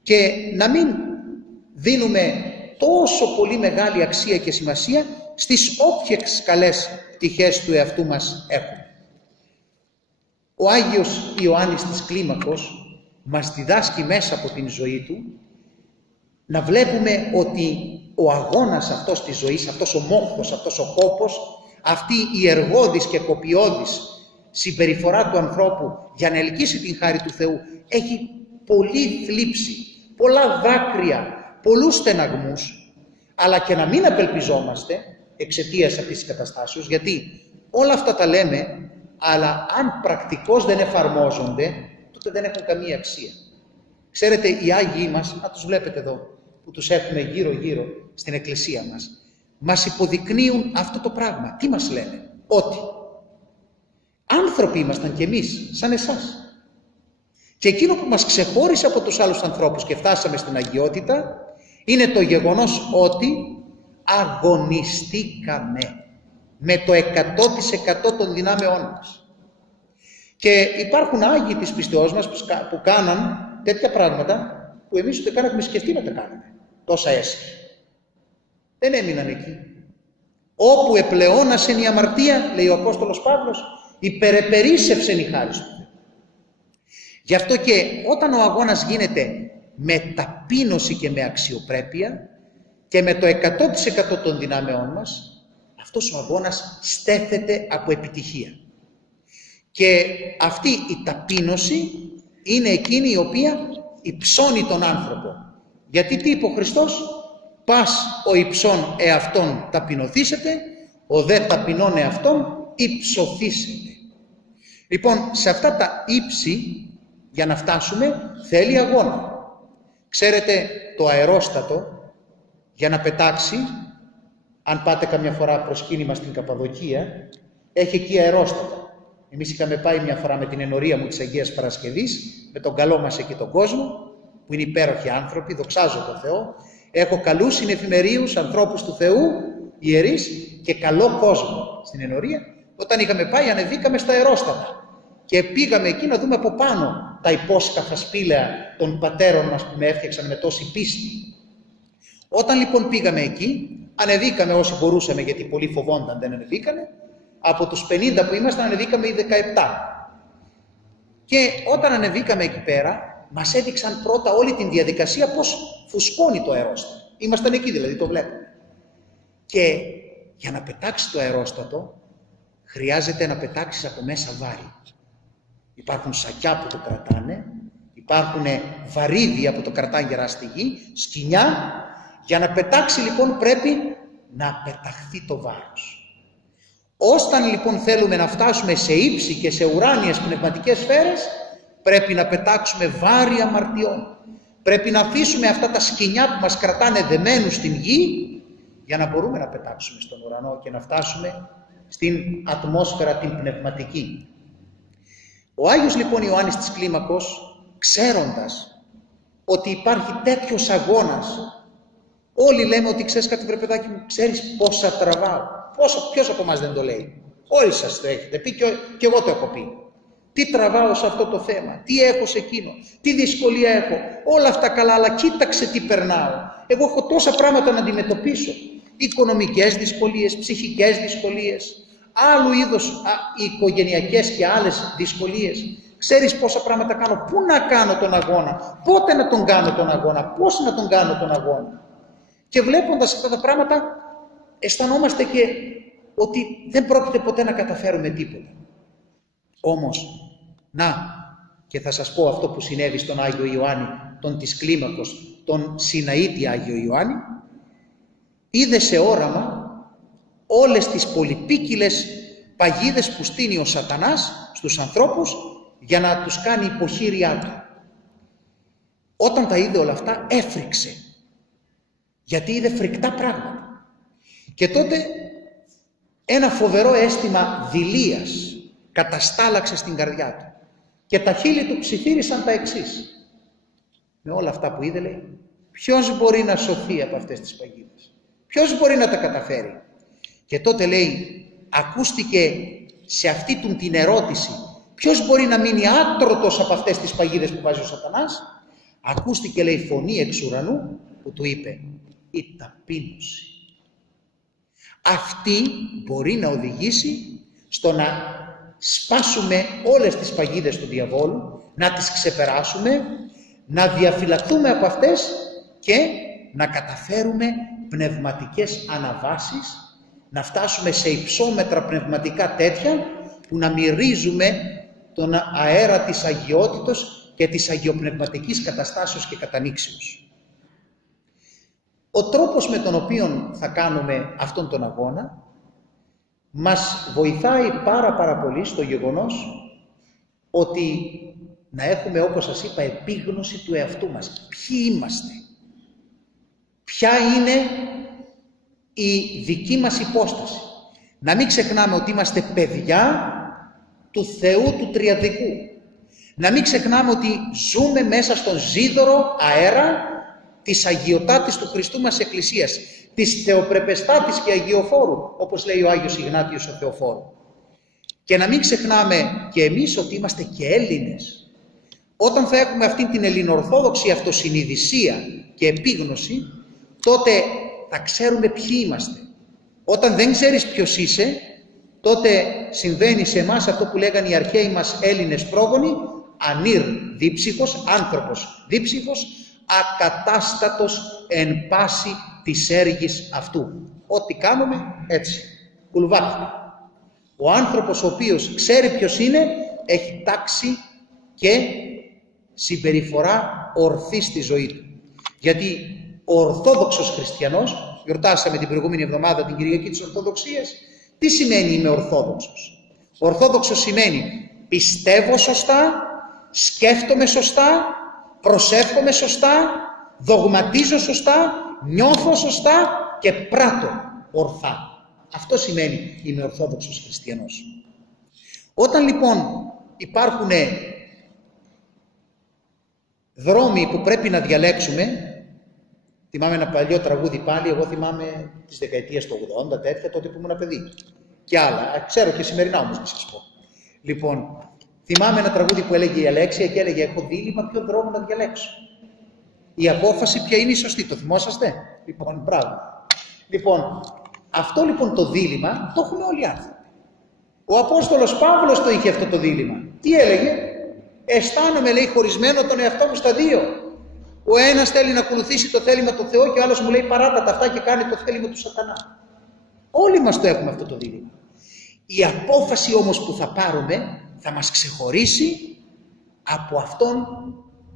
και να μην δίνουμε τόσο πολύ μεγάλη αξία και σημασία στις όποιες καλές πτυχές του εαυτού μας έχουμε. Ο Άγιος Ιωάννης της Κλίμακος μας διδάσκει μέσα από την ζωή του να βλέπουμε ότι ο αγώνας αυτός της ζωής, αυτός ο μόχθος, αυτός ο κόπος, αυτή η εργώδης και κοπιώδης συμπεριφορά του ανθρώπου για να ελκύσει την χάρη του Θεού έχει πολλή θλίψη, πολλά δάκρυα, πολλούς στεναγμούς, αλλά και να μην απελπιζόμαστε εξαιτίας αυτής της καταστάσεως, γιατί όλα αυτά τα λέμε, αλλά αν πρακτικώς δεν εφαρμόζονται, τότε δεν έχουν καμία αξία. Ξέρετε, οι Άγιοι μας, να τους βλέπετε εδώ, που τους έχουμε γύρω-γύρω στην εκκλησία μας υποδεικνύουν αυτό το πράγμα. Τι μας λένε? Ότι άνθρωποι ήμασταν κι εμείς, σαν εσάς. Και εκείνο που μας ξεχώρισε από τους άλλους ανθρώπους και φτάσαμε στην αγιότητα, είναι το γεγονός ότι αγωνιστήκαμε με το 100% των δυνάμεών μας. Και υπάρχουν Άγιοι της πιστεώς μας που κάναν τέτοια πράγματα που εμείς ούτε καν έχουμε σκεφτεί να τα κάνουμε. Τόσα έσχη. Δεν έμειναν εκεί. Όπου επλεώνασεν η αμαρτία, λέει ο Απόστολος Παύλος, υπερεπερίσσευσεν η χάρις του. Γι' αυτό και όταν ο αγώνας γίνεται με ταπείνωση και με αξιοπρέπεια και με το 100% των δυνάμεών μας, αυτός ο αγώνας στέφεται από επιτυχία. Και αυτή η ταπείνωση είναι εκείνη η οποία υψώνει τον άνθρωπο. Γιατί τι είπε ο Χριστός? Πας ο υψών εαυτόν ταπεινωθήσετε, ο δε ταπεινών εαυτόν υψωθήσετε. Λοιπόν, σε αυτά τα ύψη, για να φτάσουμε, θέλει αγώνα. Ξέρετε, το αερόστατο, για να πετάξει, αν πάτε καμιά φορά προσκύνημα στην Καπαδοκία, έχει εκεί αερόστατα. Εμείς είχαμε πάει μια φορά με την ενορία μου της Αγίας Παρασκευής, με τον καλό μας εκεί τον κόσμο, που είναι υπέροχοι άνθρωποι, δοξάζω τον Θεό. Έχω καλούς συνεφημερίους, ανθρώπους του Θεού, ιερείς και καλό κόσμο στην ενορία. Όταν είχαμε πάει, ανεβήκαμε στα αερόστατα και πήγαμε εκεί να δούμε από πάνω τα υπόσκαφα σπήλαια των πατέρων μας που με έφτιαξαν με τόση πίστη. Όταν λοιπόν πήγαμε εκεί, ανεβήκαμε όσοι μπορούσαμε, γιατί πολλοί φοβόνταν, δεν ανεβήκανε. Από τους 50 που ήμασταν, ανεβήκαμε οι 17. Και όταν ανεβήκαμε εκεί πέρα, μας έδειξαν πρώτα όλη την διαδικασία πώς φουσκώνει το αερόστατο. Ήμασταν εκεί δηλαδή, το βλέπουμε. Και για να πετάξει το αερόστατο, χρειάζεται να πετάξεις από μέσα βάρη. Υπάρχουν σακιά που το κρατάνε, υπάρχουν βαρύδια που το κρατάνε γερά στη γη, σκοινιά. Για να πετάξει λοιπόν πρέπει να πεταχθεί το βάρος. Όταν λοιπόν θέλουμε να φτάσουμε σε ύψη και σε ουράνιες πνευματικές σφαίρες, πρέπει να πετάξουμε βάρη αμαρτιών. Πρέπει να αφήσουμε αυτά τα σκοινιά που μας κρατάνε δεμένους στην γη, για να μπορούμε να πετάξουμε στον ουρανό και να φτάσουμε στην ατμόσφαιρα την πνευματική. Ο Άγιος λοιπόν Ιωάννης της Κλίμακος, ξέροντας ότι υπάρχει τέτοιος αγώνας Όλοι λέμε ότι ξέρεις κάτι βρε παιδάκι μου, ξέρεις πόσα τραβάω. Ποιος από εμάς δεν το λέει. Όλοι σας το έχετε πει και εγώ το έχω πει. Τι τραβάω σε αυτό το θέμα, τι έχω σε εκείνο, τι δυσκολία έχω. Όλα αυτά καλά, αλλά κοίταξε τι περνάω. Εγώ έχω τόσα πράγματα να αντιμετωπίσω. Οικονομικές δυσκολίες, ψυχικές δυσκολίες, άλλου είδους οικογενειακές και άλλες δυσκολίες. Ξέρεις πόσα πράγματα κάνω, πού να κάνω τον αγώνα, πότε να τον κάνω τον αγώνα, πώς να τον κάνω τον αγώνα. Και βλέποντας αυτά τα πράγματα αισθανόμαστε και ότι δεν πρόκειται ποτέ να καταφέρουμε τίποτα. Όμως, να, και θα σας πω αυτό που συνέβη στον Άγιο Ιωάννη, τον της Κλίμακος, τον Σιναήτη Άγιο Ιωάννη, είδε σε όραμα όλες τις πολυπίκυλες παγίδες που στείνει ο σατανάς στους ανθρώπους για να τους κάνει υποχείριά του. Όταν τα είδε όλα αυτά έφρυξε, γιατί είδε φρικτά πράγματα. Και τότε ένα φοβερό αίσθημα δειλίας καταστάλαξε στην καρδιά του και τα χείλη του ψιθύρισαν τα εξής. Με όλα αυτά που είδε λέει, ποιος μπορεί να σωθεί από αυτές τις παγίδες, ποιος μπορεί να τα καταφέρει. Και τότε λέει, ακούστηκε σε αυτή την ερώτηση, ποιος μπορεί να μείνει άτρωτος από αυτές τις παγίδες που βάζει ο σατανάς, ακούστηκε λέει φωνή εξ ουρανού που του είπε, η ταπείνωση. Αυτή μπορεί να οδηγήσει στο να σπάσουμε όλες τις παγίδες του διαβόλου, να τις ξεπεράσουμε, να διαφυλαχθούμε από αυτές και να καταφέρουμε πνευματικές αναβάσεις, να φτάσουμε σε υψόμετρα πνευματικά τέτοια που να μυρίζουμε τον αέρα της αγιότητος και της αγιοπνευματικής καταστάσεως και κατανήξεως. Ο τρόπος με τον οποίο θα κάνουμε αυτόν τον αγώνα μας βοηθάει πάρα πολύ στο γεγονός ότι να έχουμε, όπως σας είπα, επίγνωση του εαυτού μας. Ποιοι είμαστε, ποια είναι η δική μας υπόσταση. Να μην ξεχνάμε ότι είμαστε παιδιά του Θεού του Τριαδικού. Να μην ξεχνάμε ότι ζούμε μέσα στον ζίδωρο αέρα της αγιωτάτης του Χριστού μας Εκκλησίας, της θεοπρεπεστάτης και αγιοφόρου, όπως λέει ο Άγιος Ιγνάτιος ο Θεοφόρου. Και να μην ξεχνάμε και εμείς ότι είμαστε και Έλληνες. Όταν θα έχουμε αυτή την ελληνοορθόδοξη αυτοσυνειδησία και επίγνωση, τότε θα ξέρουμε ποιοι είμαστε. Όταν δεν ξέρεις ποιος είσαι, τότε συμβαίνει σε εμάς αυτό που λέγανε οι αρχαίοι μας Έλληνες πρόγονοι, ανήρ δίψυχος, άνθρωπος δίψυχος, ακατάστατος εν πάση της έργης αυτού. Ό,τι κάνουμε έτσι, κουλβάκι. Ο άνθρωπος ο οποίος ξέρει ποιος είναι, έχει τάξη και συμπεριφορά ορθή στη ζωή του. Γιατί ο Ορθόδοξος Χριστιανός, γιορτάσαμε την προηγούμενη εβδομάδα την Κυριακή της Ορθοδοξίας, τι σημαίνει είμαι Ορθόδοξος? Ορθόδοξος σημαίνει πιστεύω σωστά, σκέφτομαι σωστά, προσεύχομαι σωστά, δογματίζω σωστά, νιώθω σωστά και πράττω ορθά. Αυτό σημαίνει είμαι Ορθόδοξος Χριστιανός. Όταν λοιπόν υπάρχουν δρόμοι που πρέπει να διαλέξουμε, θυμάμαι ένα παλιό τραγούδι πάλι, εγώ θυμάμαι τις δεκαετίες του 80, τέτοια, τότε που ήμουν παιδί. Και άλλα, ξέρω και σημερινά όμως να σας πω. Λοιπόν, θυμάμαι ένα τραγούδι που έλεγε η Αλέξια και έλεγε έχω δίλημμα ποιο δρόμο να διαλέξω. Η απόφαση ποια είναι η σωστή, το θυμόσαστε? Λοιπόν, μπράβο. Λοιπόν, αυτό λοιπόν το δίλημμα το έχουν όλοι οι άνθρωποι. Ο Απόστολος Παύλος το είχε αυτό το δίλημμα. Τι έλεγε? Αισθάνομαι, λέει, χωρισμένο τον εαυτό μου στα δύο. Ο ένας θέλει να ακολουθήσει το θέλημα του Θεού και ο άλλος μου λέει παράτα τα αυτά και κάνει το θέλημα του σατανά. Όλοι μας το έχουμε αυτό το δίλημμα. Η απόφαση όμως που θα πάρουμε θα μας ξεχωρίσει από αυτόν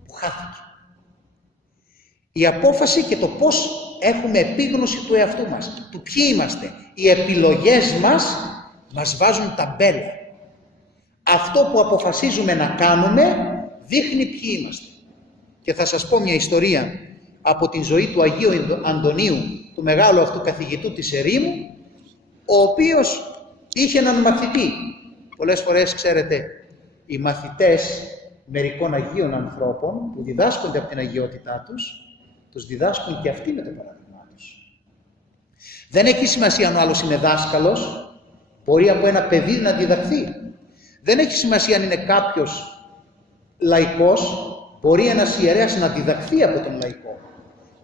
που χάθηκε. Η απόφαση και το πώς έχουμε επίγνωση του εαυτού μας, του ποιοι είμαστε. Οι επιλογές μας βάζουν ταμπέλα. Αυτό που αποφασίζουμε να κάνουμε δείχνει ποιοι είμαστε. Και θα σας πω μια ιστορία από την ζωή του Αγίου Αντωνίου, του μεγάλου αυτού καθηγητού της ερήμου, ο οποίος είχε έναν μαθητή. Πολλές φορές, ξέρετε, οι μαθητές μερικών Αγίων ανθρώπων που διδάσκονται από την αγιότητά τους, τους διδάσκουν και αυτοί με το παράδειγμα τους. Δεν έχει σημασία αν ο άλλος είναι δάσκαλος, μπορεί από ένα παιδί να διδαχθεί. Δεν έχει σημασία αν είναι κάποιος λαϊκός, μπορεί ένας ιερέας να διδαχθεί από τον λαϊκό.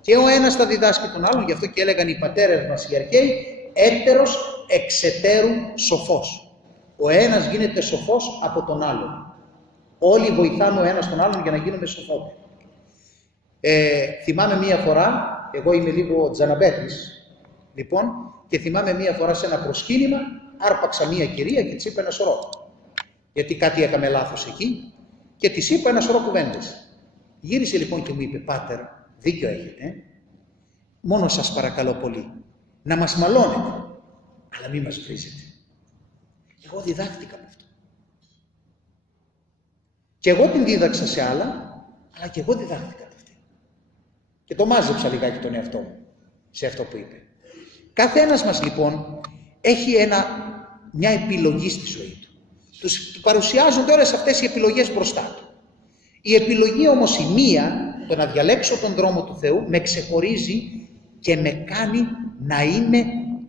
Και ο ένας θα διδάσκει τον άλλον, γι' αυτό και έλεγαν οι πατέρες μας οι αρχαίοι, έτερος εξετέρου σοφός. Ο ένας γίνεται σοφός από τον άλλον. Όλοι βοηθάμε ο ένας τον άλλον για να γίνουμε σοφότεροι. Θυμάμαι μία φορά, εγώ είμαι λίγο τζαναμπέτης, λοιπόν, και θυμάμαι μία φορά σε ένα προσκύνημα, άρπαξα μία κυρία και της είπα ένα σωρό. Γιατί κάτι έκαμε λάθος εκεί και της είπα ένα σωρό κουβέντες. Γύρισε λοιπόν και μου είπε, πάτερ, δίκιο έχετε, μόνο σας παρακαλώ πολύ, να μας μαλώνετε, αλλά μην μας βρίζετε. Εγώ διδάχτηκα με αυτό. Και εγώ την δίδαξα σε άλλα, αλλά και εγώ διδάχτηκα από αυτή. Και το μάζεψα λιγάκι τον εαυτό μου, σε αυτό που είπε. Κάθε ένας μας λοιπόν έχει μια επιλογή στη ζωή του. Του παρουσιάζονται όλες αυτές οι επιλογές μπροστά του. Η επιλογή όμως η μία, το να διαλέξω τον δρόμο του Θεού, με ξεχωρίζει και με κάνει να είμαι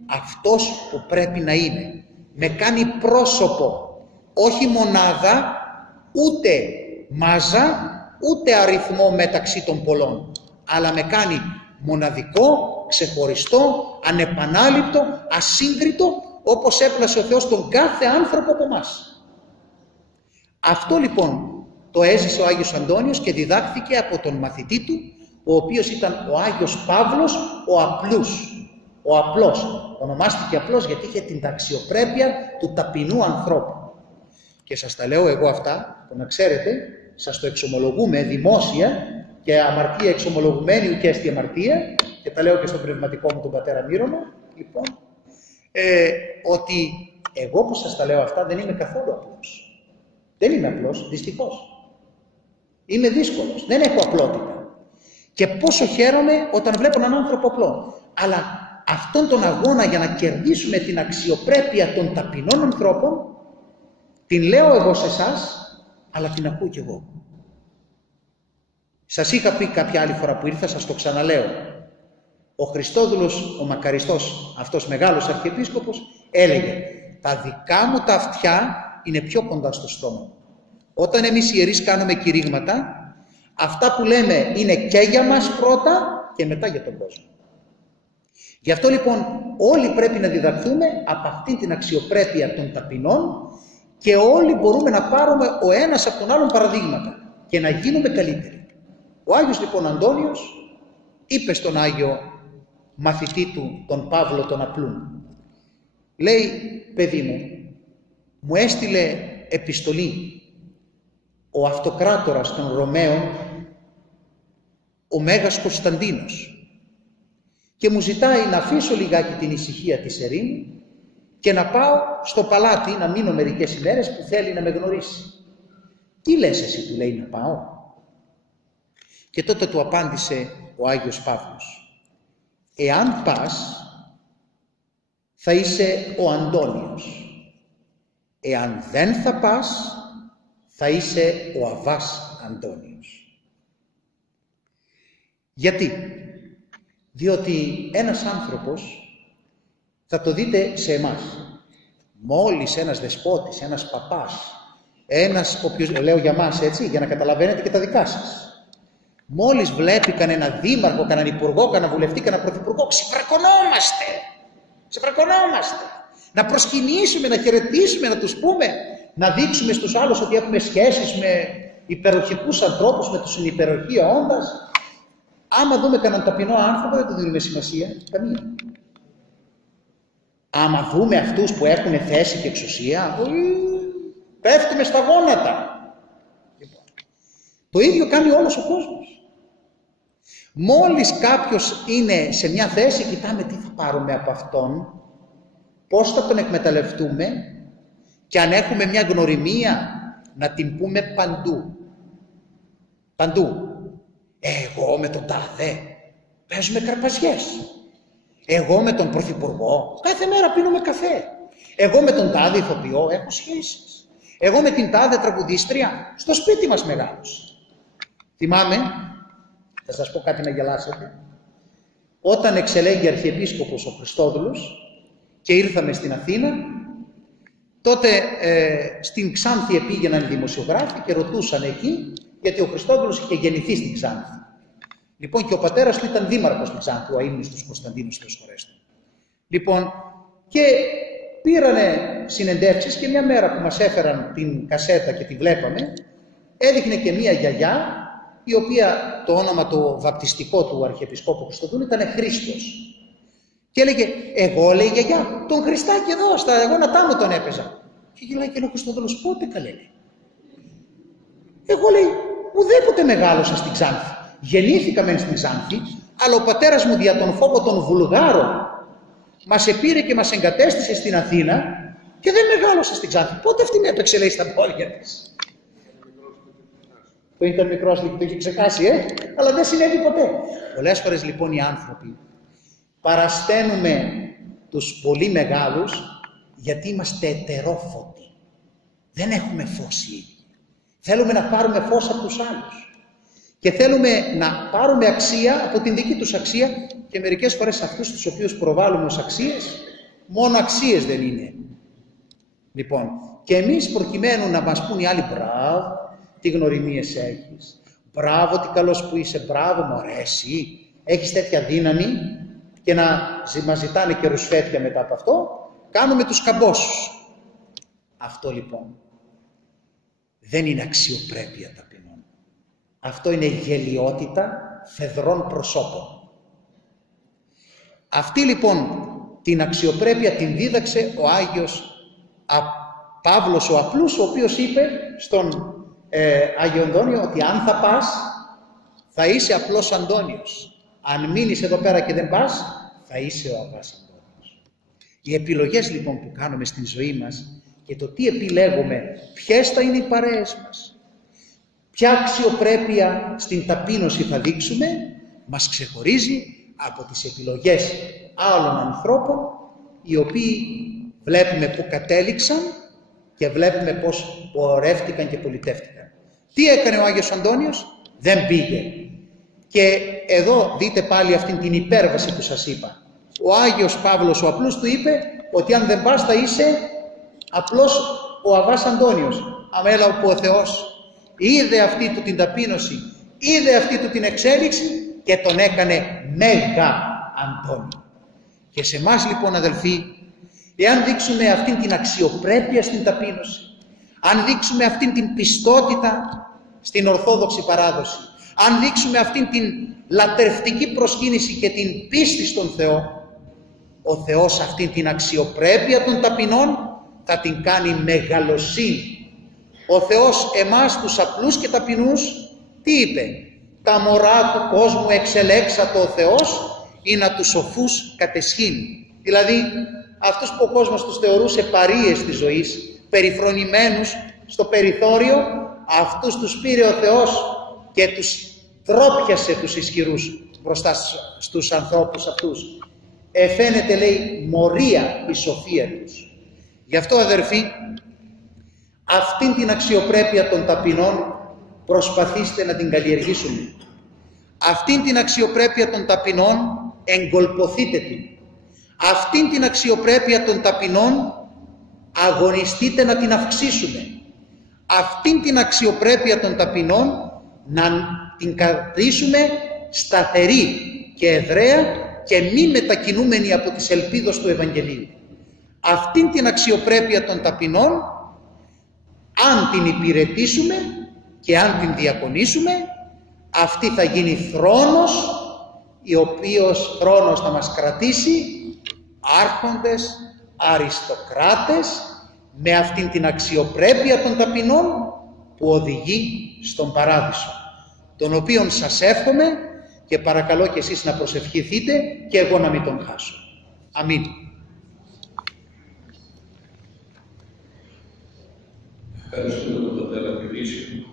αυτός που πρέπει να είμαι. Με κάνει πρόσωπο, όχι μονάδα, ούτε μάζα, ούτε αριθμό μεταξύ των πολλών, αλλά με κάνει μοναδικό, ξεχωριστό, ανεπανάληπτο, ασύγκριτο, όπως έπλασε ο Θεός τον κάθε άνθρωπο από εμάς. Αυτό λοιπόν το έζησε ο Άγιος Αντώνιος και διδάχθηκε από τον μαθητή του, ο οποίος ήταν ο Άγιος Παύλος, ο απλούς, ο απλός. Ονομάστηκε απλός γιατί είχε την αξιοπρέπεια του ταπεινού ανθρώπου. Και σας τα λέω εγώ αυτά, το να ξέρετε, σας το εξομολογούμε δημόσια και αμαρτία εξομολογουμένη ουκ έστι αμαρτία, και τα λέω και στον πνευματικό μου τον πατέρα Μύρονα, λοιπόν, ότι εγώ που σας τα λέω αυτά δεν είμαι καθόλου απλός. Δεν είμαι απλός, δυστυχώς. Είμαι δύσκολος, δεν έχω απλότητα. Και πόσο χαίρομαι όταν βλέπω έναν άνθρωπο απλό. Αλλά αυτόν τον αγώνα για να κερδίσουμε την αξιοπρέπεια των ταπεινών ανθρώπων, την λέω εγώ σε εσάς, αλλά την ακούω κι εγώ. Σας είχα πει κάποια άλλη φορά που ήρθα, σας το ξαναλέω. Ο Χριστόδουλος, ο μακαριστός, αυτός μεγάλος αρχιεπίσκοπος, έλεγε «Τα δικά μου τα αυτιά είναι πιο κοντά στο στόμα». Όταν εμείς οι ιερείς κάνουμε κηρύγματα, αυτά που λέμε είναι και για μας πρώτα και μετά για τον κόσμο. Γι' αυτό λοιπόν όλοι πρέπει να διδαχθούμε από αυτήν την αξιοπρέπεια των ταπεινών και όλοι μπορούμε να πάρουμε ο ένας από τον άλλον παραδείγματα και να γίνουμε καλύτεροι. Ο Άγιος λοιπόν Αντώνιος είπε στον Άγιο μαθητή του, τον Παύλο τον Απλούν, λέει «Παιδί μου έστειλε επιστολή ο αυτοκράτορας των Ρωμαίων, ο Μέγας Κωνσταντίνος, και μου ζητάει να αφήσω λιγάκι την ησυχία της ερήμου και να πάω στο παλάτι να μείνω μερικές ημέρες που θέλει να με γνωρίσει. Τι λες εσύ, του λέει, να πάω? Και τότε του απάντησε ο Άγιος Παύλος, εάν πας θα είσαι ο Αντώνιος, εάν δεν θα πας θα είσαι ο Αβάς Αντώνιος. Γιατί? Διότι ένας άνθρωπος, θα το δείτε σε εμάς, μόλις ένας δεσπότης, ένας παπάς, ένας, λέω για μας έτσι, για να καταλαβαίνετε και τα δικά σας, μόλις βλέπει κανένα δήμαρχο, κανέναν υπουργό, κανένα βουλευτή, κανένα πρωθυπουργό, ξεφρακωνόμαστε. Να προσκυνήσουμε, να χαιρετήσουμε, να τους πούμε, να δείξουμε στους άλλους ότι έχουμε σχέσεις με υπεροχικούς ανθρώπους, με τους συνυπεροχία όντας. Άμα δούμε κανέναν ταπεινό άνθρωπο, δεν του δίνουμε σημασία, καμία. Άμα δούμε αυτούς που έχουν θέση και εξουσία, πέφτουμε στα γόνατα. Λοιπόν, το ίδιο κάνει όλος ο κόσμος. Μόλις κάποιος είναι σε μια θέση, κοιτάμε τι θα πάρουμε από αυτόν, πώς θα τον εκμεταλλευτούμε, και αν έχουμε μια γνωριμία να την πούμε παντού. Παντού. Εγώ με τον τάδε παίζουμε καρπαζιές. Εγώ με τον πρωθυπουργό κάθε μέρα πίνουμε καφέ. Εγώ με τον τάδε ηθοποιό έχω σχέσεις. Εγώ με την τάδε τραγουδίστρια στο σπίτι μας μεγάλωσε. Θυμάμαι, θα σας πω κάτι να γελάσετε, όταν εξελέγει αρχιεπίσκοπος ο Χριστόδουλος και ήρθαμε στην Αθήνα, τότε στην Ξάνθη πήγαιναν οι δημοσιογράφοι και ρωτούσαν εκεί, γιατί ο Χριστόδουλος είχε γεννηθεί στην Ξάνθη. Λοιπόν, και ο πατέρας του ήταν δήμαρχος στην Ξάνθη, ο αείμνηστος Κωνσταντίνος Θεός χωρέστο. Λοιπόν, και πήρανε συνεντεύξεις και μια μέρα που μας έφεραν την κασέτα και τη βλέπαμε, έδειχνε και μια γιαγιά, η οποία το όνομα το βαπτιστικό του Αρχιεπισκόπου Χριστοδούλου ήταν Χρήστος. Και έλεγε, εγώ, λέει η γιαγιά, τον Χριστάκη εδώ, στα γόνατά μου τον έπαιζα. Και γελάει και λέει ο Χριστοδούλος, πότε καλέ, λέει. Εγώ, λέει, ουδέποτε μεγάλωσα στην Ξάνθη. Γεννήθηκα μεν στην Ξάνθη, αλλά ο πατέρας μου δια τον φόβο των Βουλγάρων μας επήρε και μας εγκατέστησε στην Αθήνα και δεν μεγάλωσα στην Ξάνθη. Πότε αυτή με έπαιξε, λέει, στα πόδια της. Το ήταν μικρός, το είχε ξεχάσει, αλλά δεν συνέβη ποτέ. Πολλές φορές λοιπόν οι άνθρωποι παρασταίνουμε τους πολύ μεγάλους γιατί είμαστε ετερόφωτοι. Δεν έχουμε φως οι ίδιοι. Θέλουμε να πάρουμε φως από τους άλλους. Και θέλουμε να πάρουμε αξία από την δική τους αξία και μερικές φορές αυτούς τους οποίους προβάλλουμε ως αξίες, μόνο αξίες δεν είναι. Λοιπόν, και εμείς προκειμένου να μας πούν οι άλλοι, μπράβο, τι γνωριμίες έχεις, μπράβο, τι καλός που είσαι, μπράβο, μου αρέσει, έχεις τέτοια δύναμη, και να μας ζητάνε και ρουσφέτια μετά από αυτό, κάνουμε τους καμπόσους. Αυτό λοιπόν δεν είναι αξιοπρέπεια ταπεινών. Αυτό είναι γελιότητα φεδρών προσώπων. Αυτή λοιπόν την αξιοπρέπεια την δίδαξε ο Άγιος Παύλος ο Απλούς, ο οποίος είπε στον Άγιο Αντώνιο ότι αν θα πας θα είσαι απλός Αντώνιος. Αν μείνεις εδώ πέρα και δεν πας, θα είσαι ο Αβάς Αντώνιος. Οι επιλογές λοιπόν που κάνουμε στην ζωή μας και το τι επιλέγουμε, ποιες θα είναι οι παρέες μας, ποια αξιοπρέπεια στην ταπείνωση θα δείξουμε, μας ξεχωρίζει από τις επιλογές άλλων ανθρώπων, οι οποίοι βλέπουμε που κατέληξαν και βλέπουμε πώς πορεύτηκαν και πολιτεύτηκαν. Τι έκανε ο Άγιος Αντώνιος? Δεν πήγε. Και εδώ δείτε πάλι αυτήν την υπέρβαση που σας είπα. Ο Άγιος Παύλος ο Απλούς του είπε ότι αν δεν πας θα είσαι απλώς ο Αβάς Αντώνιος. Αμέλα όπου ο Θεός είδε αυτή του την ταπείνωση, είδε αυτή του την εξέλιξη και τον έκανε Μέγα Αντώνιο. Και σε εμάς λοιπόν αδελφοί, εάν δείξουμε αυτήν την αξιοπρέπεια στην ταπείνωση, αν δείξουμε αυτήν την πιστότητα στην Ορθόδοξη παράδοση, αν δείξουμε αυτήν την λατρευτική προσκύνηση και την πίστη στον Θεό, ο Θεός αυτήν την αξιοπρέπεια των ταπεινών θα την κάνει μεγαλοσύνη. Ο Θεός εμάς τους απλούς και ταπεινούς τι είπε? Τα μωρά του κόσμου εξελέξατο ο Θεός ή να τους σοφούς κατεσχύνει. Δηλαδή αυτούς που ο κόσμος τους θεωρούσε παρείες της ζωής, περιφρονημένους στο περιθώριο, αυτούς τους πήρε ο Θεός και τους τρόπιασε τους ισχυρούς μπροστά στους ανθρώπους αυτούς. Φαίνεται, λέει, μορία η σοφία τους. Γι' αυτό αδερφοί, αυτήν την αξιοπρέπεια των ταπεινών προσπαθήστε να την καλλιεργήσουμε. Αυτήν την αξιοπρέπεια των ταπεινών εγκολποθείτε την. Αυτήν την αξιοπρέπεια των ταπεινών αγωνιστείτε να την αυξήσουμε. Αυτήν την αξιοπρέπεια των ταπεινών να την κρατήσουμε σταθερή και εδραία και μη μετακινούμενη από τις ελπίδες του Ευαγγελίου. Αυτήν την αξιοπρέπεια των ταπεινών, αν την υπηρετήσουμε και αν την διακονήσουμε, αυτή θα γίνει θρόνος, ο οποίος θρόνος θα μας κρατήσει άρχοντες, αριστοκράτες, με αυτήν την αξιοπρέπεια των ταπεινών που οδηγεί στον Παράδεισο, τον οποίον σας εύχομαι και παρακαλώ και εσείς να προσευχηθείτε και εγώ να μην τον χάσω. Αμήν. Ευχαριστούμε τον Πατέρα Πυρίσιο.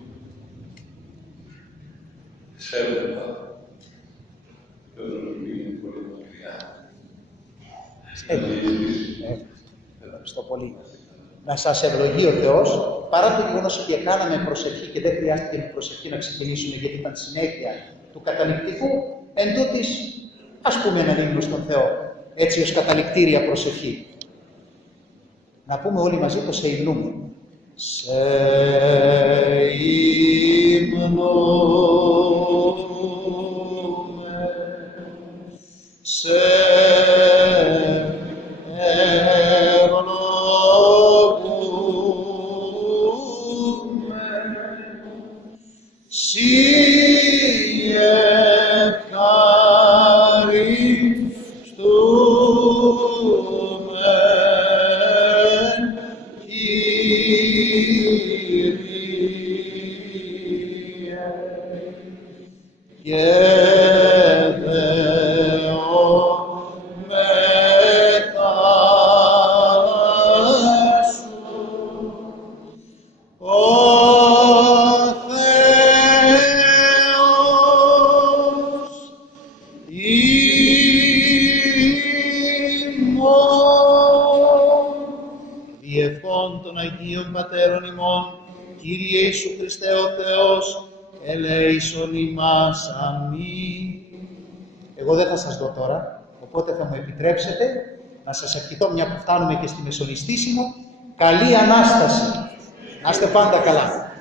Σέβεται πάντα. Είναι πολύ μακριά. Ευχαριστώ πολύ. Να σας ευλογεί ο Θεός, παρά το γεγονός ότι κάναμε προσευχή και δεν χρειάστηκε την προσευχή να ξεκινήσουμε γιατί ήταν συνέχεια του καταληκτικού, εν τούτης Ας πούμε έναν ύμνο στον Θεό, έτσι ως καταληκτήρια προσευχή. Να πούμε όλοι μαζί το σε υμνούμε. Σε υμνούμε, σε ευλογούμε, σοι ευχαριστούμε, Κύριε, και Θεό μετάσου, ο Θεός ημών, διευχών των Αγίων Πατέρων ημών, Κύριε Ιησού Χριστέ ο Θεός, ελέησον ημάς. Αμήν. Εγώ δεν θα σας δω τώρα, οπότε θα μου επιτρέψετε να σας ευχηθώ, μια που φτάνουμε και στη Μεσονιστήσιμο, καλή Ανάσταση. Να είστε πάντα καλά.